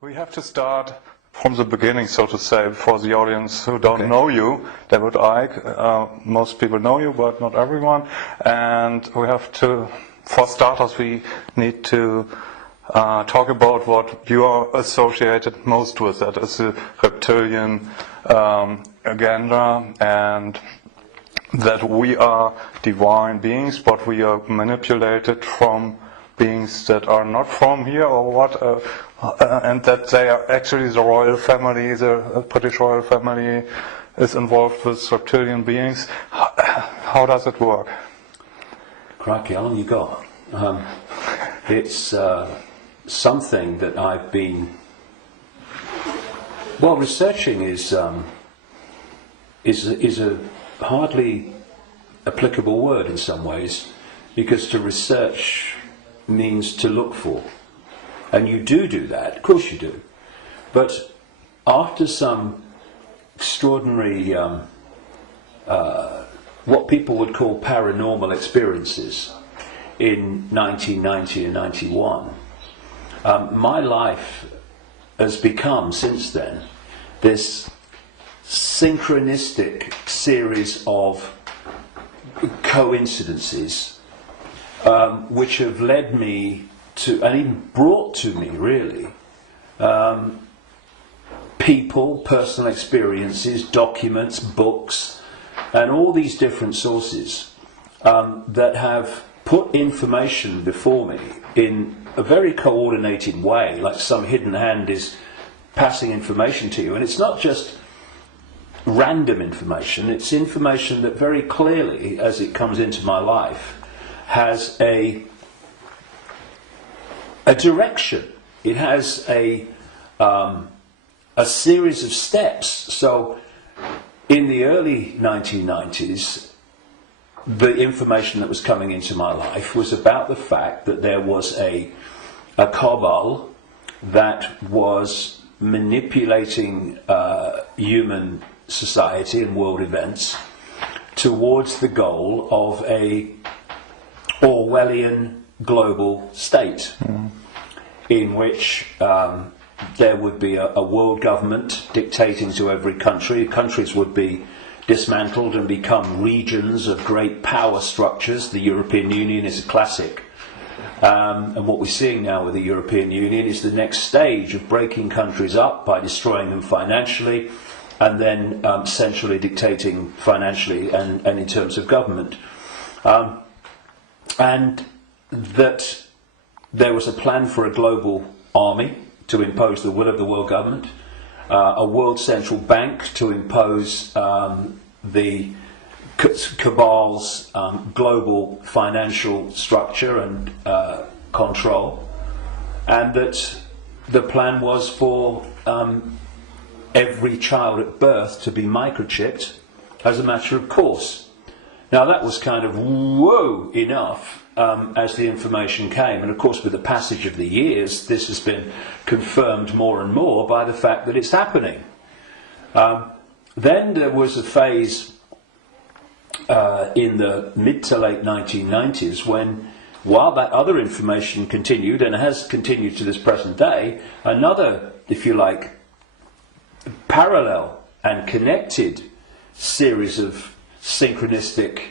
We have to start from the beginning, so to say, for the audience who don't know you. David Icke, most people know you, but not everyone. And we have to, for starters, we need to talk about what you are associated most with. That is the reptilian agenda, and that we are divine beings, but we are manipulated from beings that are not from here, or what, and that they are actually the royal family, the British royal family is involved with reptilian beings. How does it work? Crikey, how long you got? It's something that I've been, well, researching is a hardly applicable word in some ways, because to research means to look for, and you do that, of course you do, but after some extraordinary what people would call paranormal experiences in 1990 and 91, my life has become since then this synchronistic series of coincidences which have led me to, and even brought to me really, people, personal experiences, documents, books, and all these different sources that have put information before me in a very coordinated way, like some hidden hand is passing information to you. And it's not just random information, it's information that very clearly, as it comes into my life, has a direction. It has a series of steps. So in the early 1990s, the information that was coming into my life was about the fact that there was a cabal that was manipulating human society and world events towards the goal of a Orwellian global state, in which there would be a world government dictating to every country. Countries would be dismantled and become regions of great power structures. The European Union is a classic. And what we're seeing now with the European Union is the next stage of breaking countries up by destroying them financially, and then centrally dictating financially and in terms of government. And that there was a plan for a global army to impose the will of the world government, a world central bank to impose the cabal's global financial structure and control, and that the plan was for every child at birth to be microchipped as a matter of course. Now that was kind of whoa enough as the information came, and of course with the passage of the years this has been confirmed more and more by the fact that it's happening. Then there was a phase in the mid to late 1990s when, while that other information continued, and has continued to this present day, another, if you like, parallel and connected series of synchronistic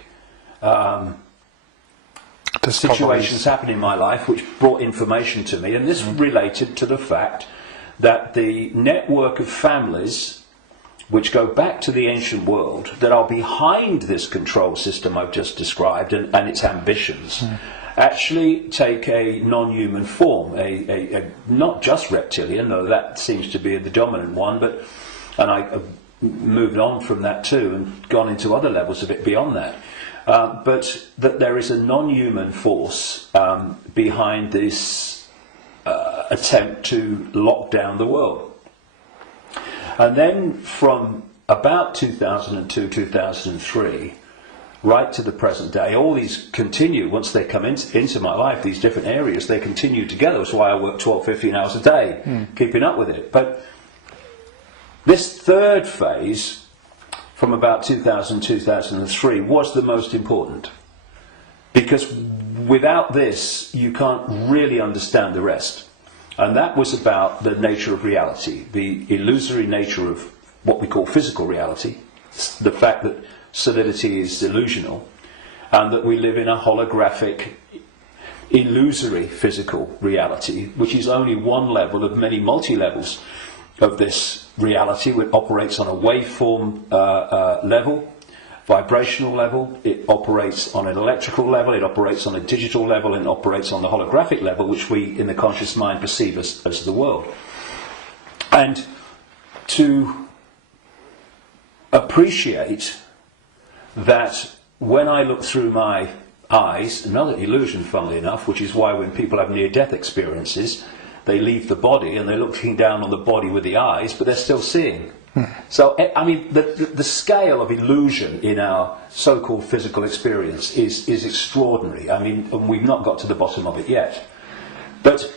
situations happened in my life which brought information to me, and this related to the fact that the network of families which go back to the ancient world that are behind this control system I've just described and its ambitions actually take a non-human form, a not just reptilian, though that seems to be the dominant one, but, and I moved on from that too and gone into other levels of it beyond that, but that there is a non-human force behind this attempt to lock down the world. And then from about 2002, 2003, right to the present day, all these continue. Once they come into my life, these different areas, they continue together. That's why I work 12, 15 hours a day, keeping up with it. But this third phase, from about 2000, 2003, was the most important. Because without this, you can't really understand the rest. And that was about the nature of reality, the illusory nature of what we call physical reality, the fact that solidity is delusional, and that we live in a holographic, illusory physical reality, which is only one level of many multi-levels of this reality, which operates on a waveform level, vibrational level, it operates on an electrical level, it operates on a digital level, and it operates on the holographic level, which we in the conscious mind perceive as the world. And to appreciate that when I look through my eyes, another illusion funnily enough, which is why when people have near-death experiences, they leave the body and they're looking down on the body with the eyes, but they're still seeing. So, I mean, the scale of illusion in our so-called physical experience is extraordinary. I mean, and we've not got to the bottom of it yet. But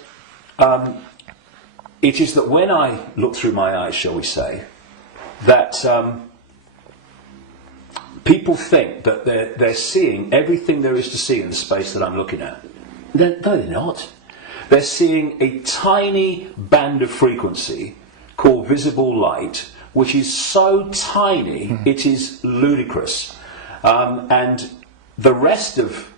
it is that when I look through my eyes, shall we say, that people think that they're seeing everything there is to see in the space that I'm looking at. No, they're not. They're seeing a tiny band of frequency called visible light, which is so tiny it is ludicrous. And the rest of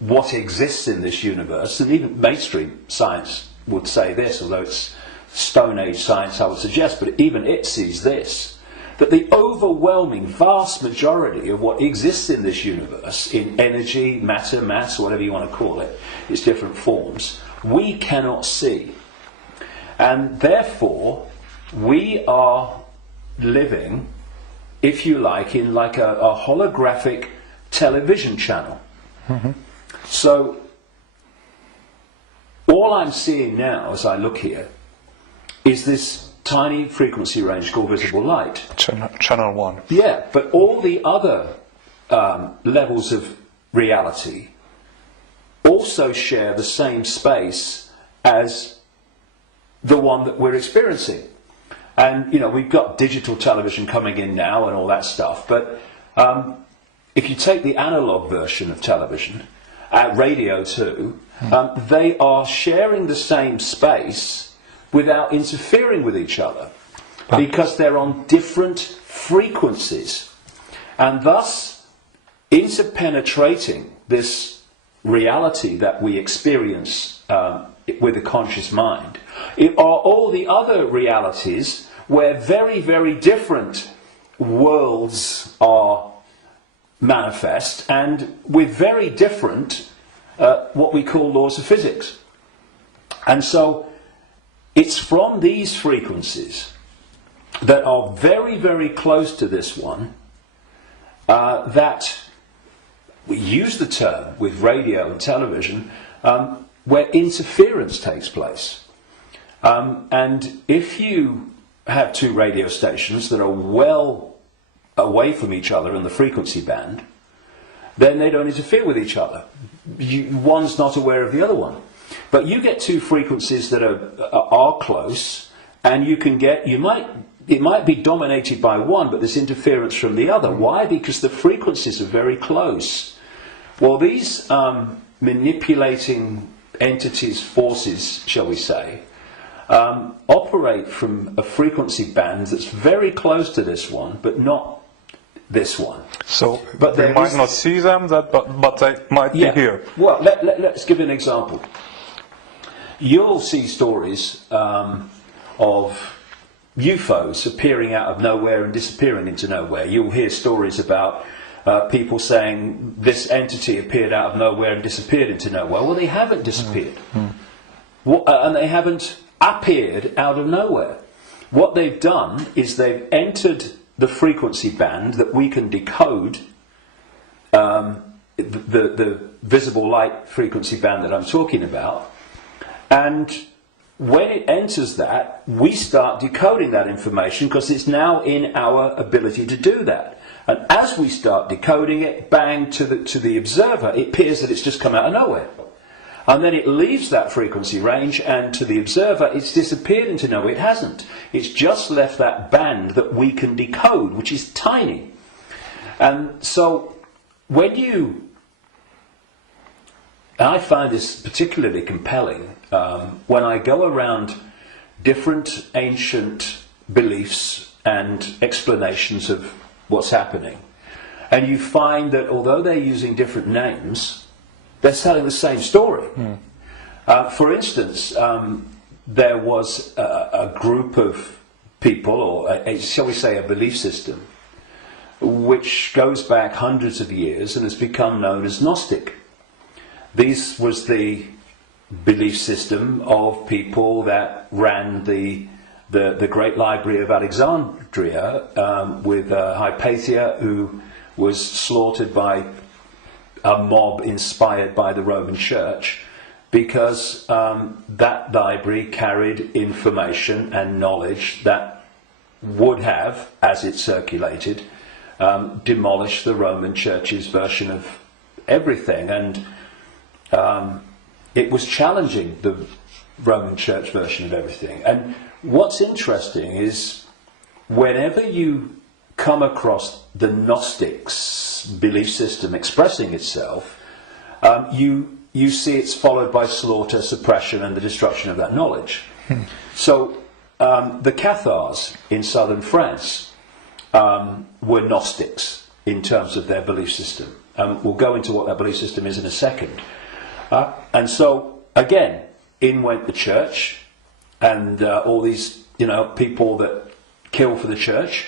what exists in this universe, and even mainstream science would say this, although it's Stone Age science I would suggest, but even it sees this, that the overwhelming vast majority of what exists in this universe, in energy, matter, mass, whatever you want to call it, its different forms, we cannot see. And therefore, we are living, if you like, in like a holographic television channel. So, all I'm seeing now as I look here is this tiny frequency range called visible light. Channel 1. Yeah, but all the other levels of reality also share the same space as the one that we're experiencing. And, you know, we've got digital television coming in now and all that stuff, but if you take the analog version of television, radio too, they are sharing the same space without interfering with each other, because they're on different frequencies. And thus, interpenetrating this reality that we experience with a conscious mind, it are all the other realities where very, very different worlds are manifest, and with very different what we call laws of physics. And so it's from these frequencies that are very, very close to this one that we use the term with radio and television where interference takes place. And if you have two radio stations that are well away from each other in the frequency band, then they don't interfere with each other. One's not aware of the other one. But you get two frequencies that are close, and it might be dominated by one, but there's interference from the other. Why? Because the frequencies are very close. Well, these manipulating entities, forces, shall we say, operate from a frequency band that's very close to this one, but not this one. So we might not see them, but they might be here. Well, let's give an example. You'll see stories of UFOs appearing out of nowhere and disappearing into nowhere. You'll hear stories about people saying this entity appeared out of nowhere and disappeared into nowhere. Well, they haven't disappeared. And they haven't appeared out of nowhere. What they've done is they've entered the frequency band that we can decode, the visible light frequency band that I'm talking about, and when it enters that, we start decoding that information because it's now in our ability to do that. And as we start decoding it, bang, to the observer, it appears that it's just come out of nowhere. And then it leaves that frequency range, and to the observer, it's disappeared into nowhere. It hasn't. It's just left that band that we can decode, which is tiny. And so, when I find this particularly compelling when I go around different ancient beliefs and explanations of what's happening, and you find that although they're using different names, they're telling the same story. For instance, there was a group of people, or shall we say a belief system, which goes back hundreds of years and has become known as Gnostic. This was the belief system of people that ran the great library of Alexandria, with Hypatia, who was slaughtered by a mob inspired by the Roman Church, because that library carried information and knowledge that would have, as it circulated, demolished the Roman Church's version of everything. And it was challenging the Roman Church version of everything. And what's interesting is whenever you come across the Gnostics' belief system expressing itself, you see it's followed by slaughter, suppression, and the destruction of that knowledge. So the Cathars in southern France were Gnostics in terms of their belief system. We'll go into what that belief system is in a second. And so, again, in went the church, and all these, people that kill for the church,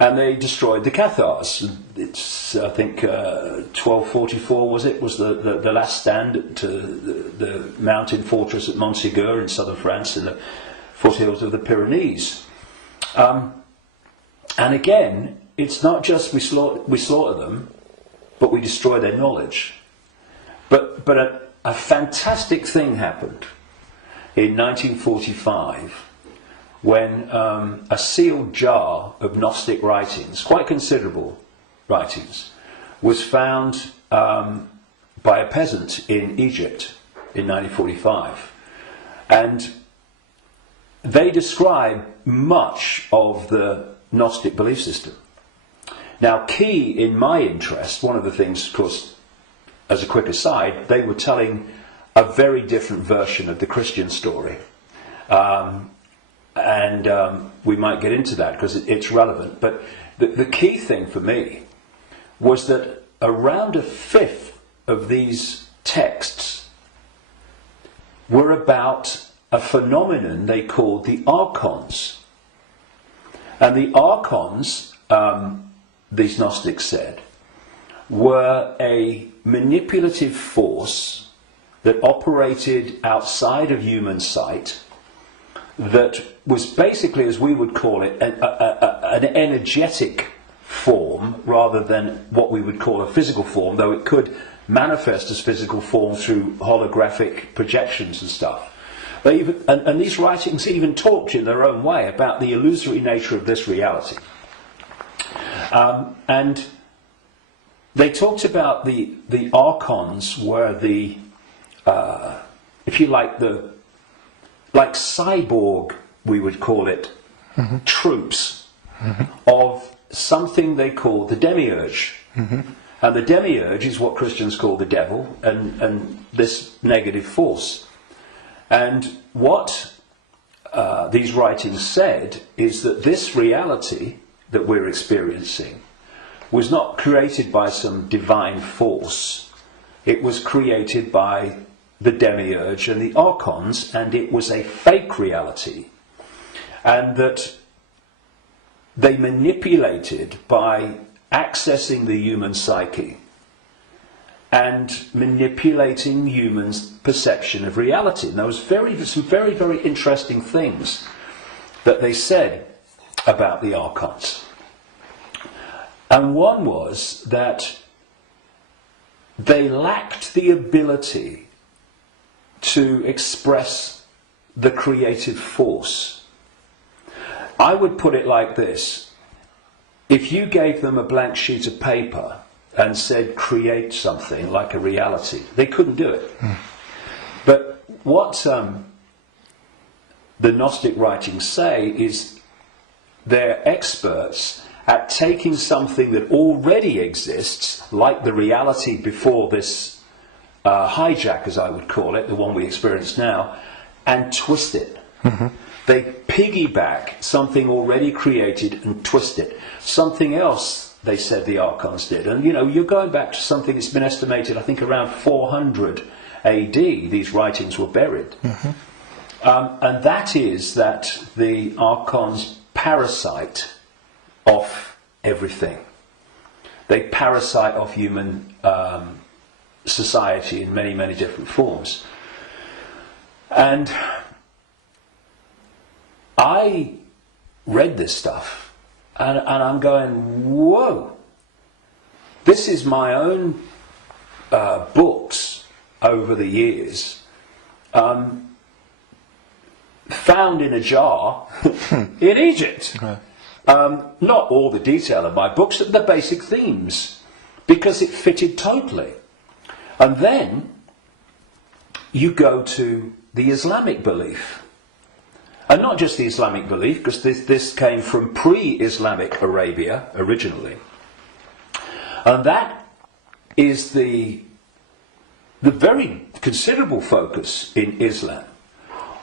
and they destroyed the Cathars. It's, I think, 1244 was the last stand to the mountain fortress at Montségur in southern France, in the foothills of the Pyrenees. And again, it's not just we slaughter them, but we destroy their knowledge. But a fantastic thing happened in 1945 when a sealed jar of Gnostic writings, quite considerable writings, was found by a peasant in Egypt in 1945. And they describe much of the Gnostic belief system. Now, key in my interest, one of the things, of course, as a quick aside, they were telling a very different version of the Christian story. And we might get into that because it's relevant. But the key thing for me was that around a fifth of these texts were about a phenomenon they called the Archons. And the Archons, these Gnostics said, were a manipulative force that operated outside of human sight, that was basically, as we would call it, an energetic form rather than what we would call a physical form, though it could manifest as physical form through holographic projections and stuff. And these writings even talked in their own way about the illusory nature of this reality. And they talked about the Archons were the, if you like, like cyborg, we would call it, troops of something they called the demiurge. And the demiurge is what Christians call the devil, and this negative force. And what these writings said is that this reality that we're experiencing was not created by some divine force. It was created by the demiurge and the Archons, and it was a fake reality. And that they manipulated by accessing the human psyche and manipulating humans' perception of reality. And there was some very, very interesting things that they said about the Archons. And one was that they lacked the ability to express the creative force. I would put it like this: if you gave them a blank sheet of paper and said create something like a reality, they couldn't do it. But what the Gnostic writings say is they're experts at taking something that already exists, like the reality before this hijack, as I would call it, the one we experience now, and twist it. They piggyback something already created and twist it. Something else, they said the Archons did. And you know, you're going back to something that's been estimated, I think, around 400 AD, these writings were buried. And that is that the Archons parasite off everything. They parasite off human society in many, many different forms. And I read this stuff and I'm going, whoa, this is my own books over the years, found in a jar in Egypt. Not all the detail of my books, but the basic themes, because it fitted totally. And then you go to the Islamic belief. And not just the Islamic belief, because this came from pre-Islamic Arabia originally. And that is the very considerable focus in Islam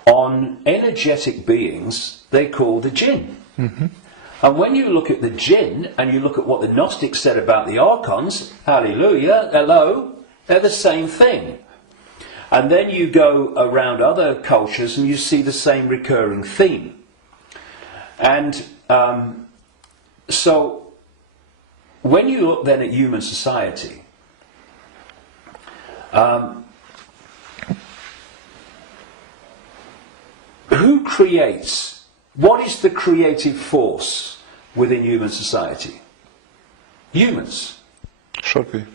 on energetic beings they call the jinn. And when you look at the jinn and you look at what the Gnostics said about the Archons, hallelujah, hello, they're the same thing. And then you go around other cultures and you see the same recurring theme. And so when you look then at human society, who creates? What is the creative force within human society? Humans. Should be.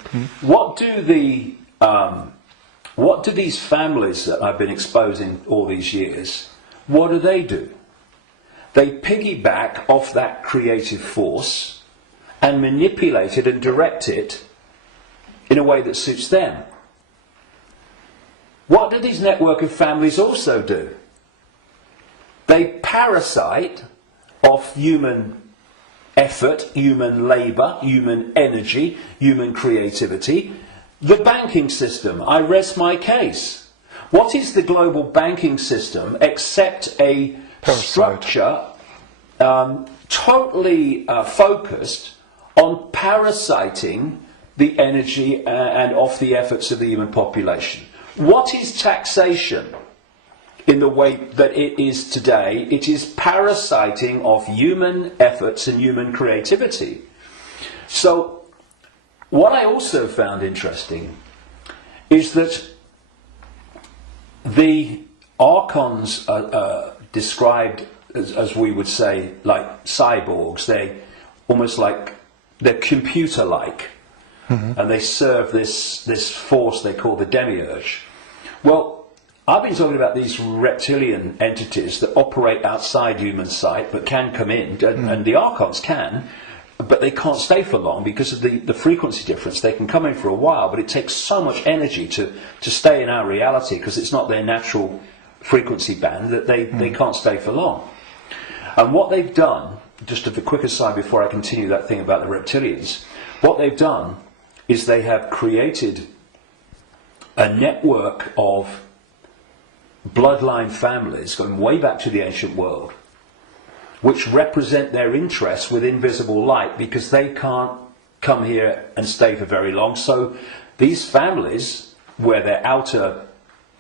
What do these families that I've been exposing all these years, what do? They piggyback off that creative force and manipulate it and direct it in a way that suits them. What do these network of families also do? They parasite off human effort, human labour, human energy, human creativity. The banking system, I rest my case. What is the global banking system except a structure totally focused on parasiting the energy and off the efforts of the human population? What is taxation in the way that it is today? It is parasiting of human efforts and human creativity. So what I also found interesting is that the Archons are described as we would say like cyborgs. They almost like they're computer-like, and they serve this force they call the demiurge. Well, I've been talking about these reptilian entities that operate outside human sight but can come in, and the Archons can, but they can't stay for long because of the frequency difference. They can come in for a while, but it takes so much energy to stay in our reality because it's not their natural frequency band that they can't stay for long. And what they've done, just a quick aside before I continue that thing about the reptilians, what they've done is they have created a network of bloodline families going way back to the ancient world, which represent their interests with invisible light because they can't come here and stay for very long. So these families, where their outer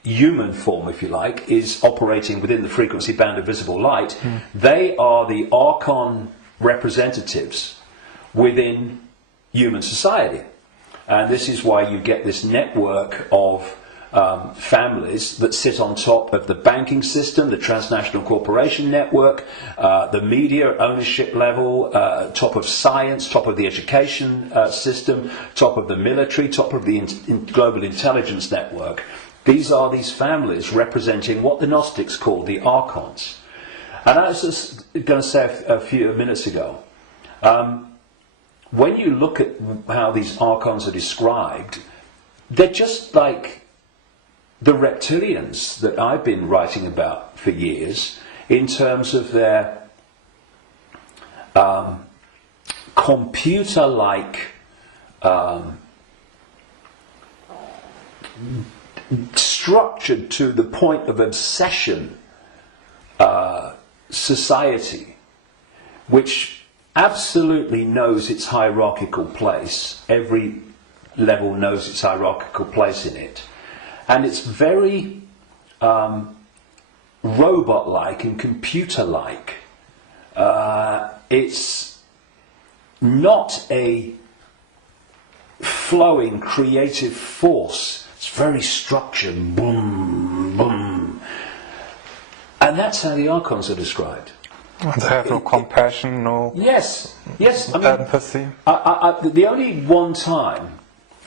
human form, if you like, is operating within the frequency band of visible light, they are the Archon representatives within human society. And this is why you get this network of families that sit on top of the banking system, the transnational corporation network, the media ownership level, top of science, top of the education system, top of the military, top of the global intelligence network. These are these families representing what the Gnostics call the Archons. And I was just going to say a few minutes ago, when you look at how these Archons are described, they're just like the reptilians that I've been writing about for years in terms of their computer-like structured to the point of obsession society, which absolutely knows its hierarchical place. Every level knows its hierarchical place in it. And it's very robot-like and computer-like. It's not a flowing creative force. It's very structured. Boom, boom. And that's how the Archons are described. They have no compassion, no yes. I mean, empathy. The only one time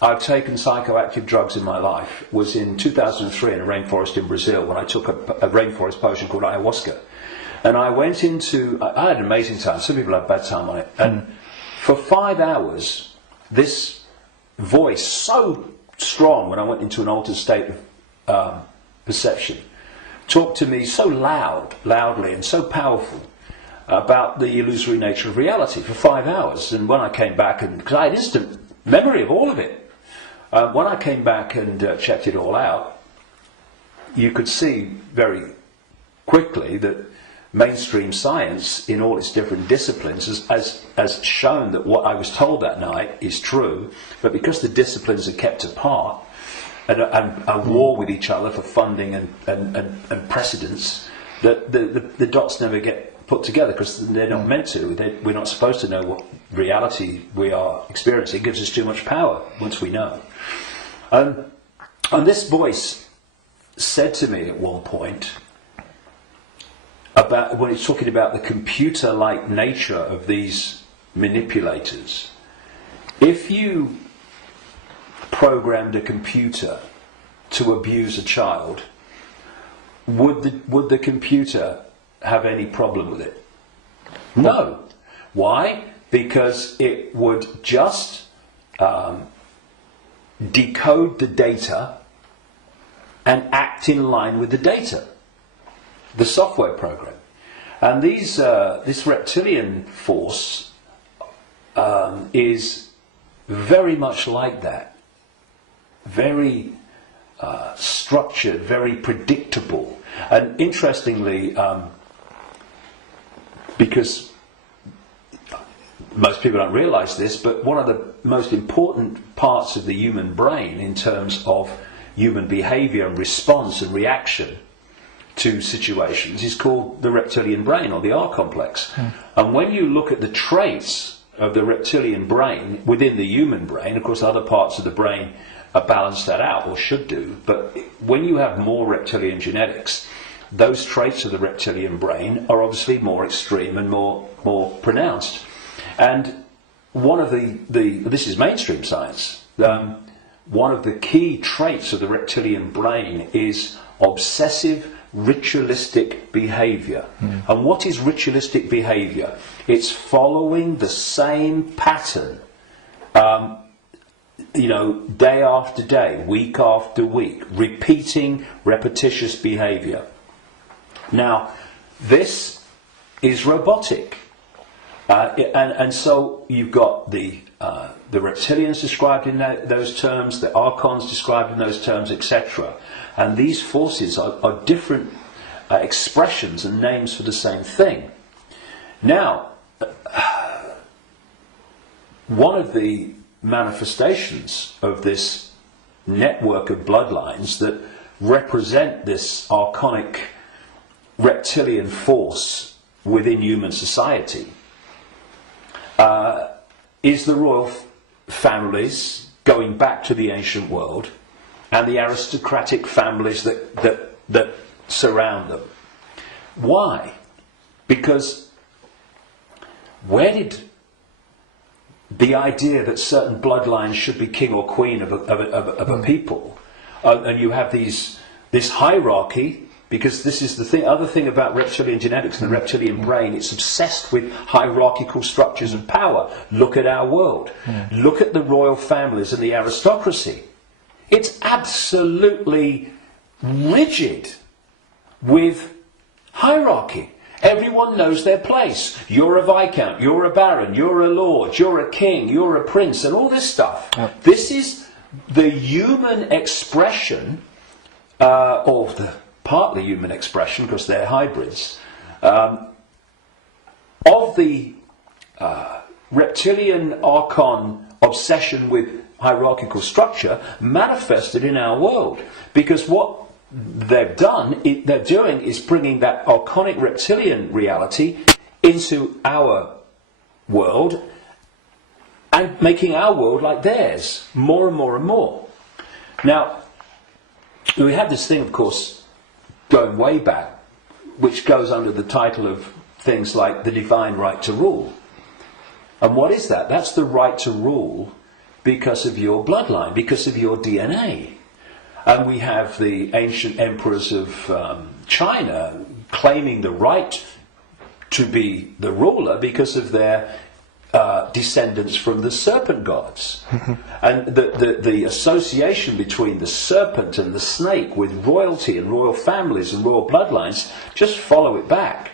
I've taken psychoactive drugs in my life was in 2003 in a rainforest in Brazil, when I took a rainforest potion called ayahuasca. And I went into, I had an amazing time. Some people have bad time on it. And for 5 hours, this voice, so strong when I went into an altered state of perception, talked to me so loudly and so powerful about the illusory nature of reality for 5 hours. And when I came back, and because I had instant memory of all of it, when I came back and checked it all out, you could see very quickly that mainstream science in all its different disciplines has shown that what I was told that night is true, but because the disciplines are kept apart and are war with each other for funding and precedence, that the dots never get put together, because they're not meant to. We're not supposed to know what reality we are experiencing. It gives us too much power once we know. And this voice said to me at one point, about when it's talking about the computer-like nature of these manipulators, if you programmed a computer to abuse a child, would the computer have any problem with it? No. Why? Because it would just decode the data and act in line with the data, the software program. And this reptilian force is very much like that. Very structured, very predictable. And interestingly, because most people don't realise this, but one of the most important parts of the human brain in terms of human behaviour and response and reaction to situations is called the reptilian brain, or the R complex. And when you look at the traits of the reptilian brain within the human brain, of course other parts of the brain balance that out, or should do, but when you have more reptilian genetics, those traits of the reptilian brain are obviously more extreme and more pronounced. And one of this is mainstream science, one of the key traits of the reptilian brain is obsessive ritualistic behaviour. And what is ritualistic behaviour? It's following the same pattern, day after day, week after week, repeating repetitious behaviour. Now, this is robotic, and so you've got the reptilians described in those terms, the Archons described in those terms, etc. And these forces are different expressions and names for the same thing. Now, one of the manifestations of this network of bloodlines that represent this archonic reptilian force within human society is the royal families going back to the ancient world, and the aristocratic families that surround them. Why? Because where did the idea that certain bloodlines should be king or queen of a people, and you have this hierarchy, because this is the other thing about reptilian genetics and the reptilian brain, it's obsessed with hierarchical structures of power. Look at our world. Look at the royal families and the aristocracy. It's absolutely rigid with hierarchy. Everyone knows their place. You're a viscount, you're a baron, you're a lord, you're a king, you're a prince, and all this stuff. This is the human expression or the partly human expression, because they're hybrids, of the reptilian Archon obsession with hierarchical structure manifested in our world. Because what they're doing is bringing that archonic reptilian reality into our world and making our world like theirs, more and more and more. Now, we have this thing, of course, going way back, which goes under the title of things like the divine right to rule. And what is that? That's the right to rule because of your bloodline, because of your DNA. And we have the ancient emperors of China claiming the right to be the ruler because of their descendants from the serpent gods. And the association between the serpent and the snake with royalty and royal families and royal bloodlines, just follow it back.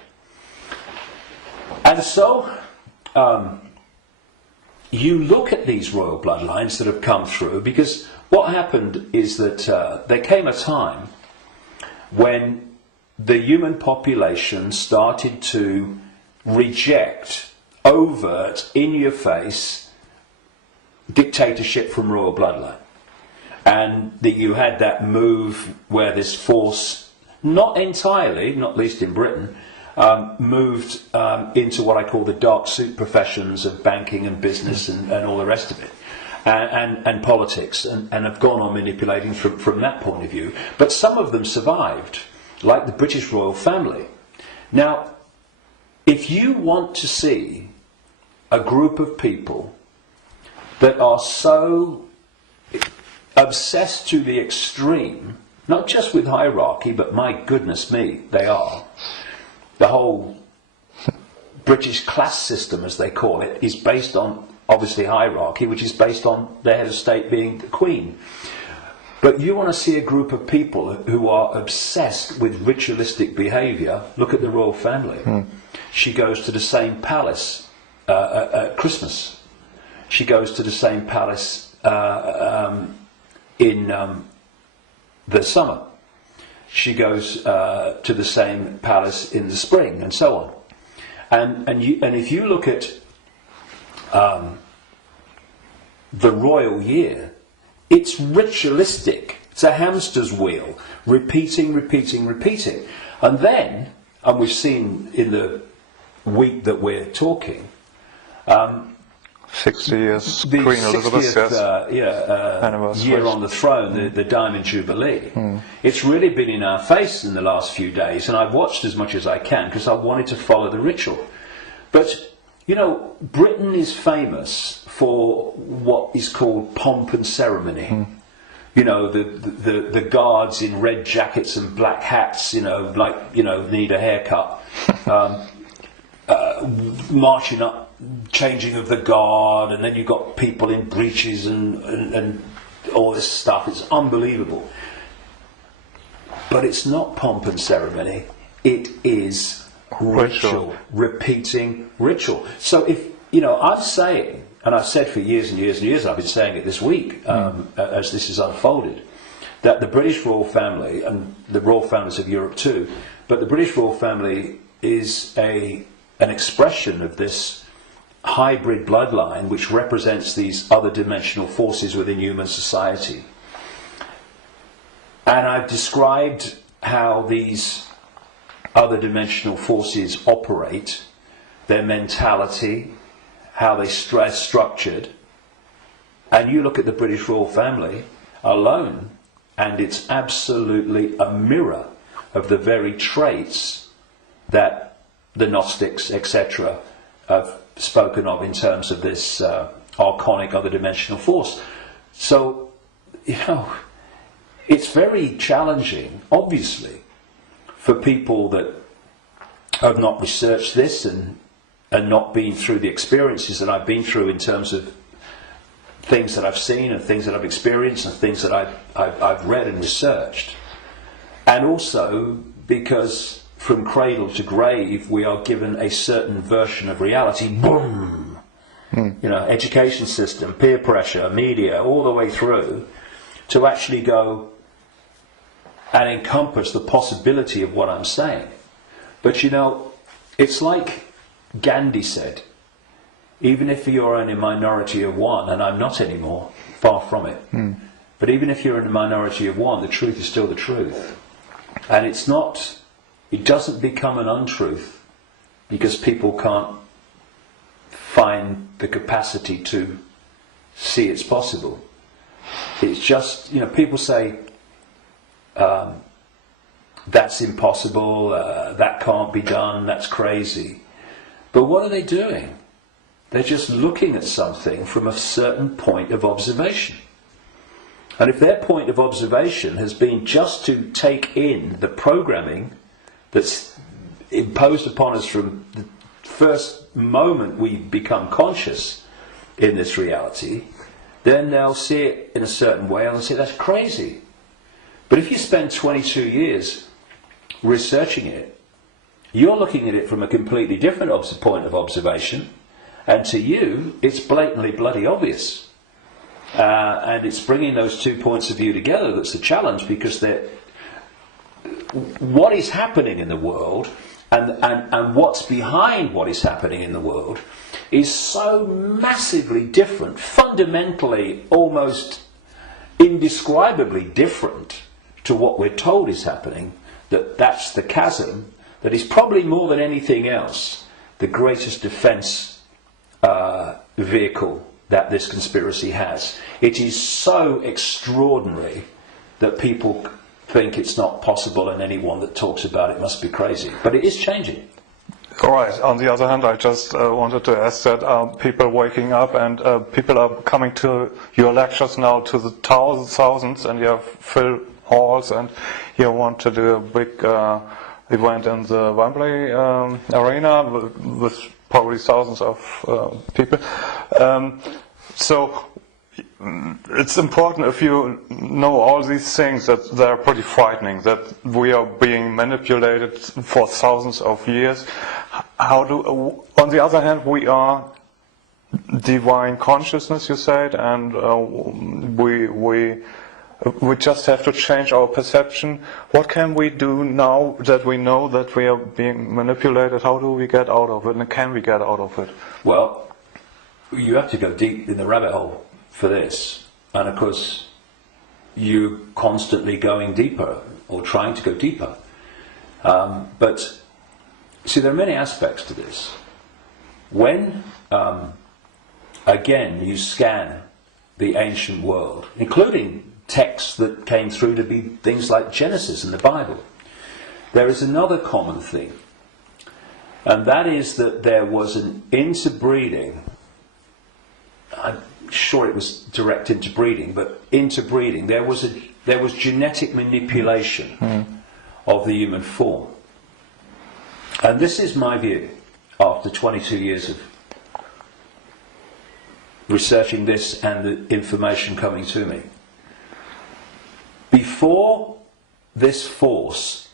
And so you look at these royal bloodlines that have come through, because what happened is that there came a time when the human population started to reject overt, in-your-face dictatorship from royal bloodline. And that you had that move where this force, not entirely, not least in Britain, moved into what I call the dark suit professions of banking and business and all the rest of it, and politics, and have gone on manipulating from that point of view. But some of them survived, like the British royal family. Now, if you want to see a group of people that are so obsessed to the extreme, not just with hierarchy, but my goodness me, they are. The whole British class system, as they call it, is based on, obviously, hierarchy, which is based on the head of state being the Queen. But you want to see a group of people who are obsessed with ritualistic behaviour. Look at the royal family. She goes to the same palace at Christmas. She goes to the same palace in the summer. She goes to the same palace in the spring, and so on. And if you look at the royal year, it's ritualistic. It's a hamster's wheel, repeating. And then, and we've seen in the week that we're talking, 60 years, the Queen Elizabeth, 60th year on the throne, the Diamond Jubilee. It's really been in our face in the last few days, and I've watched as much as I can because I wanted to follow the ritual. But, you know, Britain is famous for what is called pomp and ceremony. You know, the guards in red jackets and black hats, you know, like, you know, need a haircut, marching up, changing of the guard, and then you've got people in breeches and all this stuff. It's unbelievable. But it's not pomp and ceremony. It is ritual. Repeating ritual. So if, you know, I'm saying, and I've said for years and years and years, I've been saying it this week as this is unfolded, that the British royal family, and the royal families of Europe too, but the British royal family is an expression of this hybrid bloodline which represents these other dimensional forces within human society. And I've described how these other dimensional forces operate, their mentality, how they structured. And you look at the British royal family alone, and it's absolutely a mirror of the very traits that the Gnostics, etc., have spoken of in terms of this archonic other dimensional force. So, you know, it's very challenging, obviously, for people that have not researched this and not been through the experiences that I've been through in terms of things that I've seen and things that I've experienced and things that I've read and researched. And also because from cradle to grave we are given a certain version of reality. Boom! You know, education system, peer pressure, media, all the way through, to actually go, and encompass the possibility of what I'm saying. But you know, it's like Gandhi said, even if you're in a minority of one, and I'm not anymore, far from it, but even if you're in a minority of one, the truth is still the truth. And it doesn't become an untruth because people can't find the capacity to see it's possible. It's just, you know, people say, that's impossible, that can't be done, that's crazy. But what are they doing? They're just looking at something from a certain point of observation. And if their point of observation has been just to take in the programming that's imposed upon us from the first moment we become conscious in this reality, then they'll see it in a certain way and they'll say that's crazy. But if you spend 22 years researching it, you're looking at it from a completely different point of observation, and to you it's blatantly bloody obvious. And it's bringing those 2 points of view together that's the challenge, because what is happening in the world and what's behind what is happening in the world is so massively different, fundamentally almost indescribably different to what we're told is happening, that's the chasm that is probably more than anything else the greatest defence vehicle that this conspiracy has. It is so extraordinary that people think it's not possible, and anyone that talks about it must be crazy. But it is changing. All right. On the other hand, I just wanted to ask that people waking up and people are coming to your lectures now to the thousands, and you have full halls, and you want to do a big event in the Wembley arena with probably thousands of people. So it's important, if you know all these things, that they're pretty frightening, that we are being manipulated for thousands of years. On the other hand, we are divine consciousness, you said, and we just have to change our perception. What can we do now that we know that we are being manipulated? How do we get out of it, and can we get out of it? Well, you have to go deep in the rabbit hole for this, and of course you're constantly going deeper or trying to go deeper, but see, there are many aspects to this. When again you scan the ancient world, including texts that came through to be things like Genesis and the Bible, there is another common theme, and that is that there was an interbreeding. I'm sure it was direct interbreeding, but interbreeding. There was genetic manipulation of the human form, and this is my view after 22 years of researching this and the information coming to me. Before this force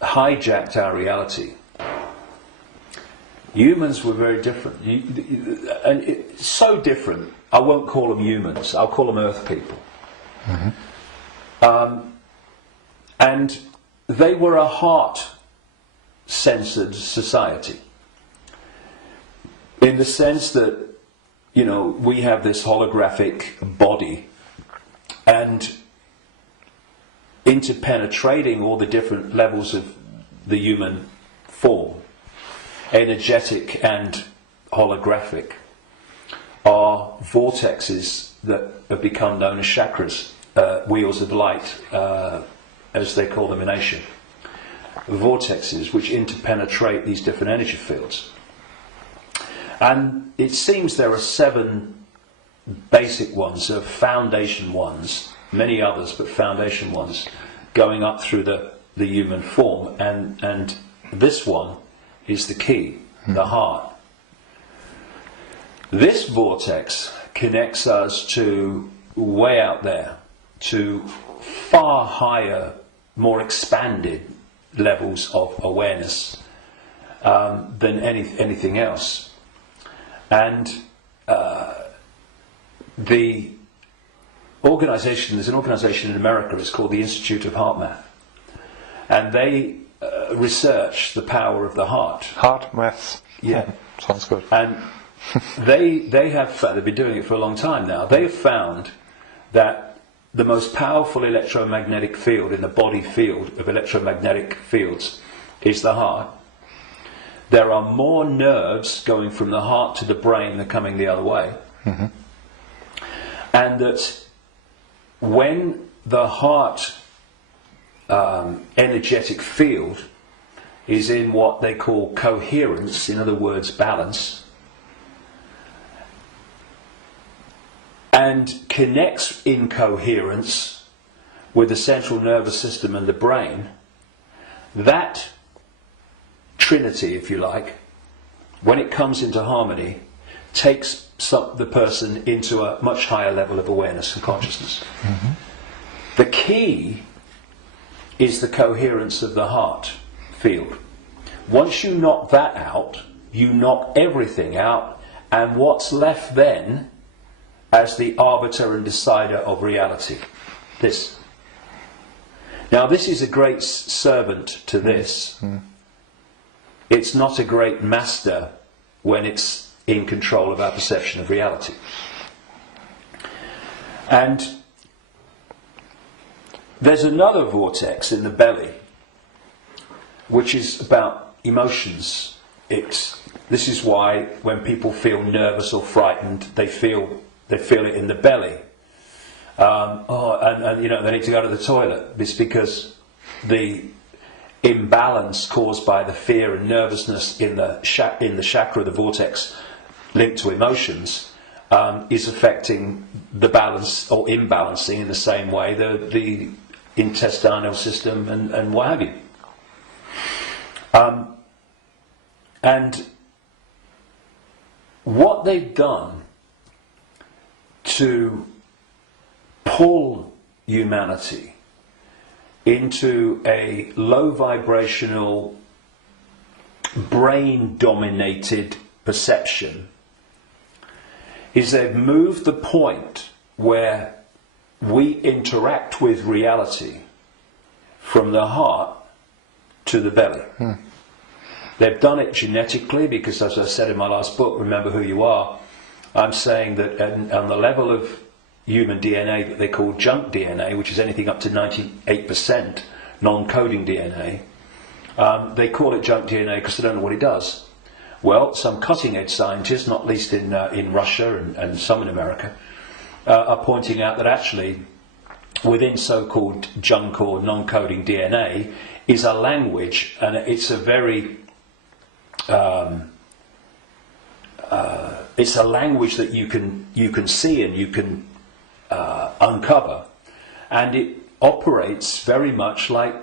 hijacked our reality, humans were very different, and it's so different. I won't call them humans, I'll call them earth people. And they were a heart-censored society, in the sense that, you know, we have this holographic body, and interpenetrating all the different levels of the human form, energetic and holographic, are vortexes that have become known as chakras, wheels of light, as they call them in Asia. Vortexes which interpenetrate these different energy fields. And it seems there are 7 basic ones, foundation ones, many others, but foundation ones, going up through the human form, and this one is the key, the heart. This vortex connects us to way out there, to far higher, more expanded levels of awareness than anything else. And there's an organisation in America, it's called the Institute of Heart Math. and they research the power of the heart. Heart math. Yeah. Sounds good. And they've been doing it for a long time now. They have found that the most powerful electromagnetic field in the body field of electromagnetic fields is the heart. There are more nerves going from the heart to the brain than coming the other way. Mm-hmm. And that when the heart energetic field is in what they call coherence, in other words, balance, and connects in coherence with the central nervous system and the brain, that trinity, if you like, when it comes into harmony, takes the person into a much higher level of awareness and consciousness. Mm-hmm. The key is the coherence of the heart field. Once you knock that out, you knock everything out, and what's left then as the arbiter and decider of reality? This. Now, this is a great servant to this. Mm. It's not a great master when it's in control of our perception of reality. And there's another vortex in the belly, which is about emotions. This is why when people feel nervous or frightened, they feel it in the belly. And you know, they need to go to the toilet. It's because the imbalance caused by the fear and nervousness in the chakra, the vortex linked to emotions, is affecting the balance or imbalancing in the same way the intestinal system and what have you. And what they've done to pull humanity into a low vibrational, brain dominated perception is they've moved the point where we interact with reality from the heart to the belly. They've done it genetically because, as I said in my last book, Remember Who You Are, I'm saying that on the level of human DNA that they call junk DNA, which is anything up to 98% non-coding DNA, they call it junk DNA because they don't know what it does. Well, some cutting-edge scientists, not least in Russia and some in America, are pointing out that actually within so-called junk or non-coding DNA is a language, and it's a very it's a language that you can see and you can uncover, and it operates very much like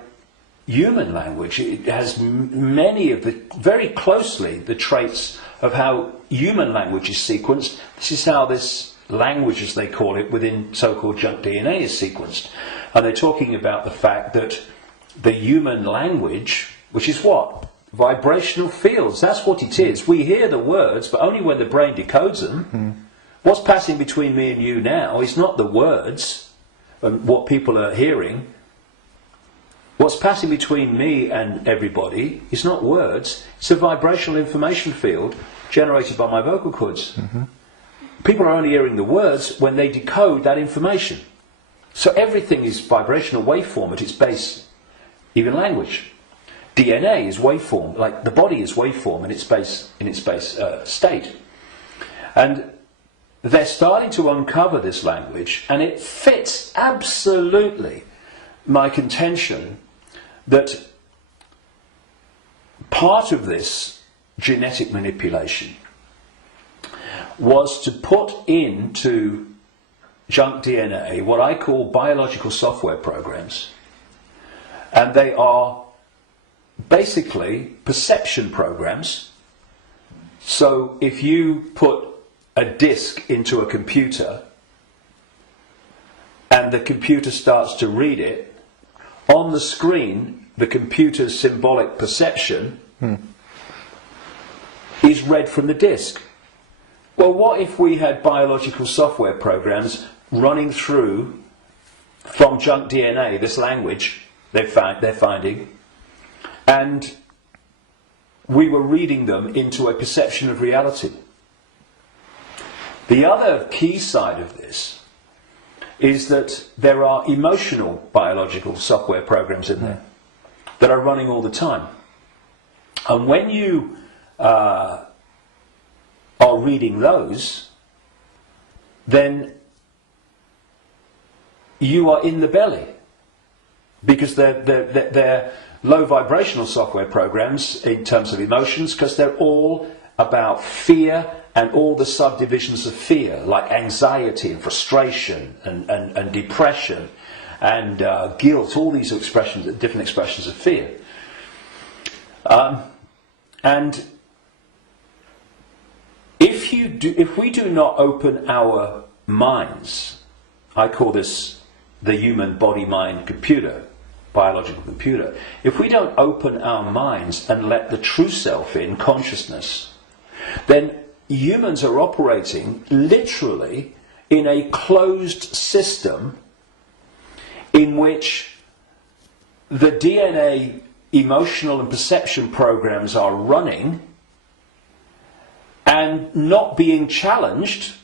human language. It has many of very closely the traits of how human language is sequenced. This is how this language, as they call it, within so-called junk DNA is sequenced. And they're talking about the fact that the human language, which is what? Vibrational fields, that's what it is. We hear the words, but only when the brain decodes them. What's passing between me and you now is not the words and what people are hearing. What's passing between me and everybody is not words, it's a vibrational information field generated by my vocal cords. People are only hearing the words when they decode that information. So everything is vibrational waveform at its base, even language. DNA is waveform, like the body is waveform in its base state. And they're starting to uncover this language, and it fits absolutely my contention that part of this genetic manipulation was to put into junk DNA what I call biological software programs, and they are basically perception programs. So if you put a disk into a computer and the computer starts to read it, on the screen the computer's symbolic perception is read from the disk. Well, what if we had biological software programs running through from junk DNA, this language, they're finding, and we were reading them into a perception of reality. The other key side of this is that there are emotional biological software programs in there that are running all the time. And when you are reading those, then you are in the belly, because they're low vibrational software programs in terms of emotions, because they're all about fear and all the subdivisions of fear, like anxiety and frustration and depression and guilt, all these expressions, different expressions of fear. And if we do not open our minds, I call this the human body-mind computer, biological computer. If we don't open our minds and let the true self in, consciousness, then humans are operating literally in a closed system in which the DNA emotional and perception programs are running and not being challenged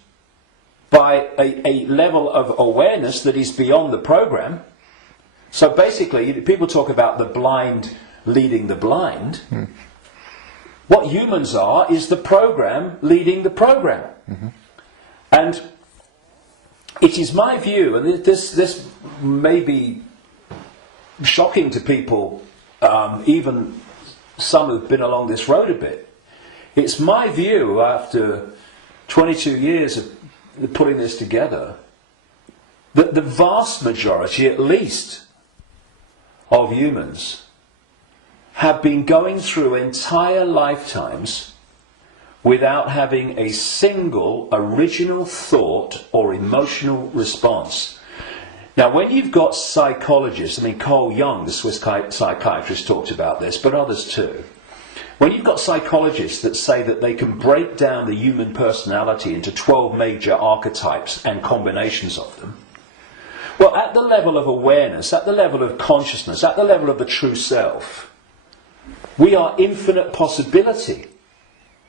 by a level of awareness that is beyond the program. So basically, people talk about the blind leading the blind. What humans are is the program leading the program. And it is my view, and this may be shocking to people, even some who've been along this road a bit. It's my view, after 22 years of putting this together, that the vast majority, at least, of humans have been going through entire lifetimes without having a single original thought or emotional response. Now, when you've got psychologists, I mean, Carl Jung, the Swiss psychiatrist, talked about this, but others too. When you've got psychologists that say that they can break down the human personality into 12 major archetypes and combinations of them, well, at the level of awareness, at the level of consciousness, at the level of the true self, we are infinite possibility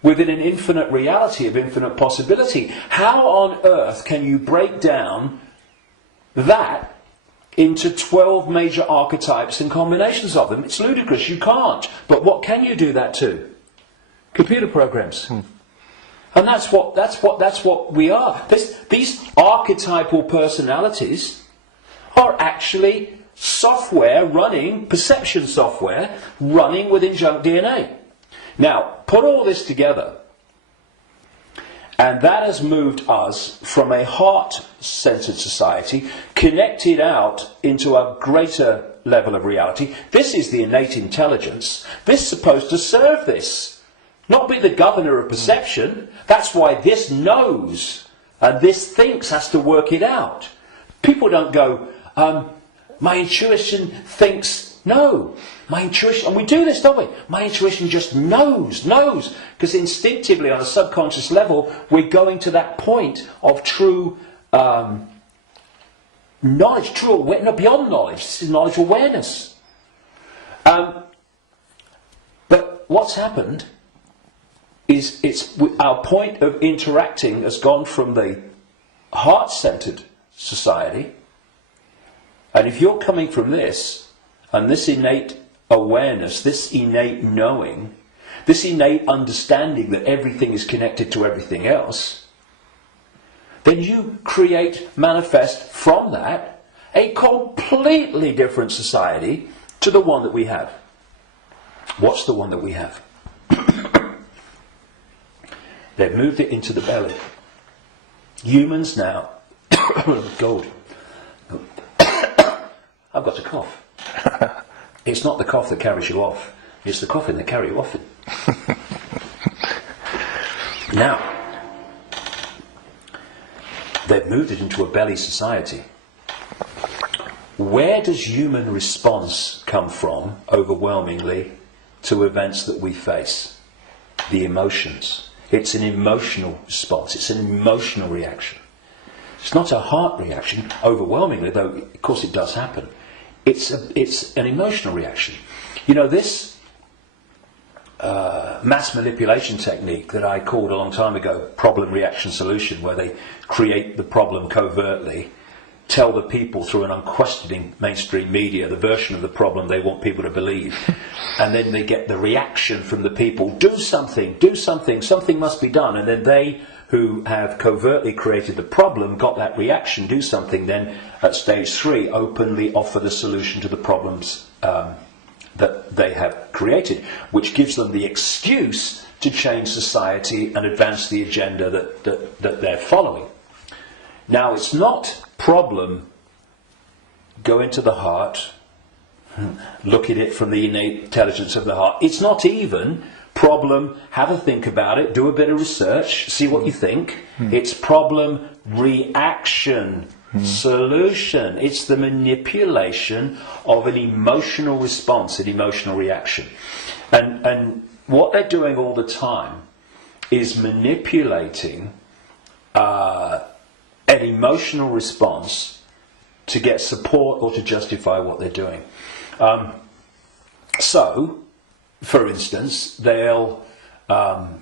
within an infinite reality of infinite possibility. How on earth can you break down that into 12 major archetypes and combinations of them? It's ludicrous, you can't. But what can you do that to? Computer programs. And that's what we are. These archetypal personalities are actually software running, perception software running within junk DNA. Now, put all this together, and that has moved us from a heart-centered society, connected out into a greater level of reality. This is the innate intelligence. This is supposed to serve this, not be the governor of perception. That's why this knows, and this thinks has to work it out. People don't go, my intuition thinks, no. My intuition, and we do this, don't we? My intuition just knows. Because instinctively, on a subconscious level, we're going to that point of true knowledge, true awareness, no, beyond knowledge. This is knowledge awareness. But what's happened is our point of interacting has gone from the heart-centered society, and if you're coming from this, and this innate awareness, this innate knowing, this innate understanding that everything is connected to everything else, then you manifest from that a completely different society to the one that we have. What's the one that we have? They've moved it into the belly. Humans now, gold. I've got a cough. It's not the cough that carries you off, it's the coughing that carries you off it. Now, they've moved it into a belly society. Where does human response come from, overwhelmingly, to events that we face? The emotions. It's an emotional response, it's an emotional reaction. It's not a heart reaction, overwhelmingly, though of course it does happen. it's an emotional reaction. You know, this mass manipulation technique that I called a long time ago problem, reaction, solution, where they create the problem covertly, tell the people through an unquestioning mainstream media the version of the problem they want people to believe, and then they get the reaction from the people, do something, something must be done, and then they who have covertly created the problem got that reaction, do something, then at stage 3 openly offer the solution to the problems that they have created, which gives them the excuse to change society and advance the agenda that they're following. Now, it's not problem, go into the heart, look at it from the innate intelligence of the heart. It's not even problem, have a think about it, do a bit of research, see what you think. It's problem, reaction, solution. It's the manipulation of an emotional response, an emotional reaction. And what they're doing all the time is manipulating an emotional response to get support or to justify what they're doing. So, for instance, they'll tell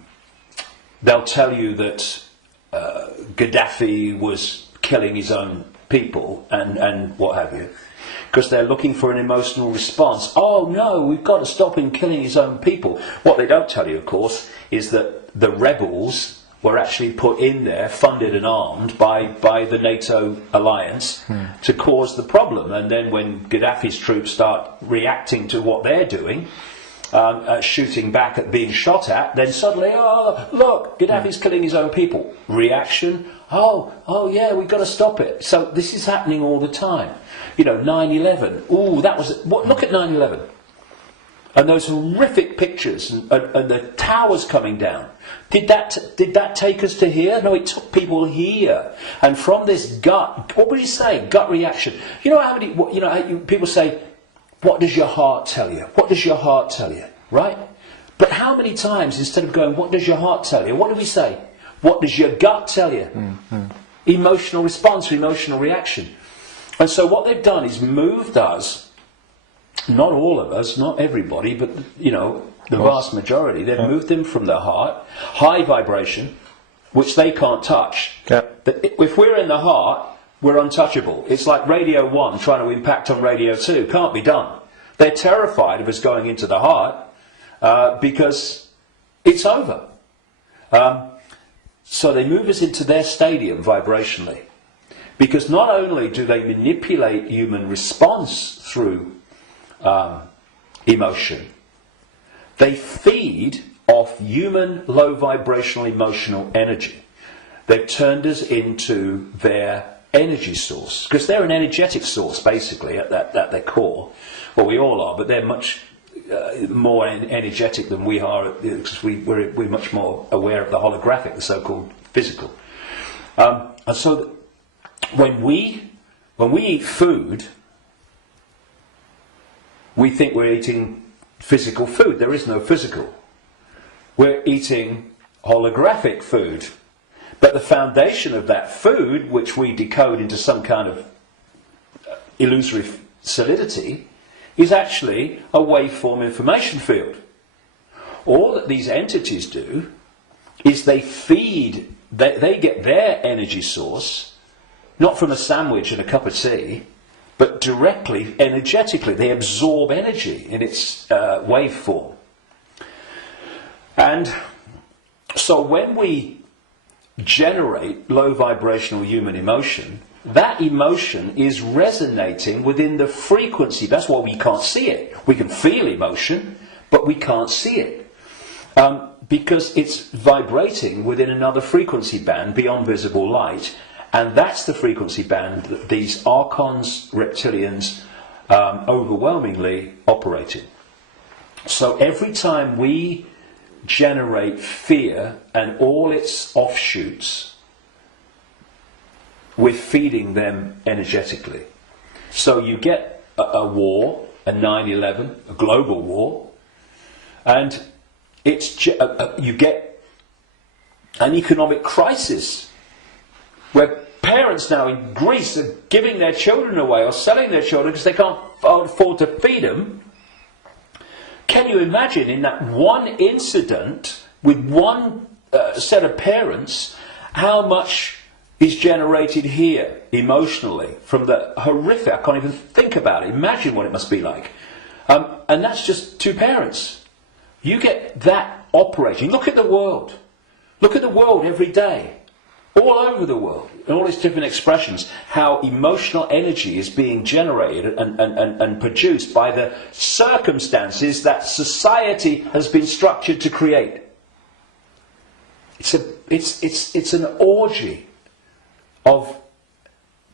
you that Gaddafi was killing his own people and what have you, because they're looking for an emotional response. Oh no, we've got to stop him killing his own people. What they don't tell you, of course, is that the rebels were actually put in there, funded and armed by the NATO alliance to cause the problem. And then when Gaddafi's troops start reacting to what they're doing, shooting back at being shot at, then suddenly, oh, look, Gaddafi's killing his own people. Reaction, oh yeah, we've got to stop it. So this is happening all the time. You know, 9/11, ooh, that was, look at 9/11. And those horrific pictures and the towers coming down. Did that take us to here? No, it took people here. And from this gut, what would you say? Gut reaction. You know how many? People say, "What does your heart tell you? What does your heart tell you?" Right? But how many times, instead of going, "What does your heart tell you?" what do we say? What does your gut tell you? Emotional response, emotional reaction. And so what they've done is moved us. Not all of us, not everybody, but the vast majority. They've moved them from the heart, high vibration, which they can't touch. Yeah. If we're in the heart, we're untouchable. It's like Radio 1 trying to impact on Radio 2. Can't be done. They're terrified of us going into the heart because it's over. So they move us into their stadium vibrationally. Because not only do they manipulate human response through emotion, they feed off human low vibrational emotional energy. They've turned us into their energy source, because they're an energetic source basically at their core. Well, we all are, but they're much more energetic than we are, because we're much more aware of the holographic, the so-called physical. And so when we eat food, we think we're eating physical food. There is no physical. We're eating holographic food. But the foundation of that food, which we decode into some kind of illusory solidity, is actually a waveform information field. All that these entities do is they feed, they get their energy source, not from a sandwich and a cup of tea, but directly, energetically. They absorb energy in its waveform. And so when we generate low vibrational human emotion, that emotion is resonating within the frequency. That's why we can't see it. We can feel emotion, but we can't see it. Because it's vibrating within another frequency band beyond visible light. And that's the frequency band that these Archons, reptilians, overwhelmingly operate in. So every time we generate fear and all its offshoots, we're feeding them energetically. So you get a war, a 9/11, a global war, and you get an economic crisis where parents now in Greece are giving their children away or selling their children because they can't afford to feed them. Can you imagine in that one incident with one set of parents how much is generated here emotionally from the horrific? I can't even think about it. Imagine what it must be like. And that's just two parents. You get that operating. Look at the world. Look at the world every day. All over the world, in all its different expressions, how emotional energy is being generated and produced by the circumstances that society has been structured to create. It's an orgy of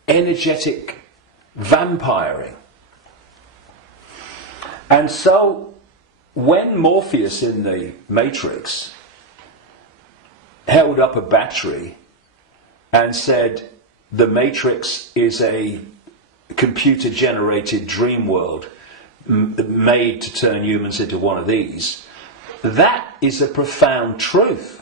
energetic vampiring. And so, when Morpheus in the Matrix held up a battery and said, the Matrix is a computer-generated dream world made to turn humans into one of these, that is a profound truth.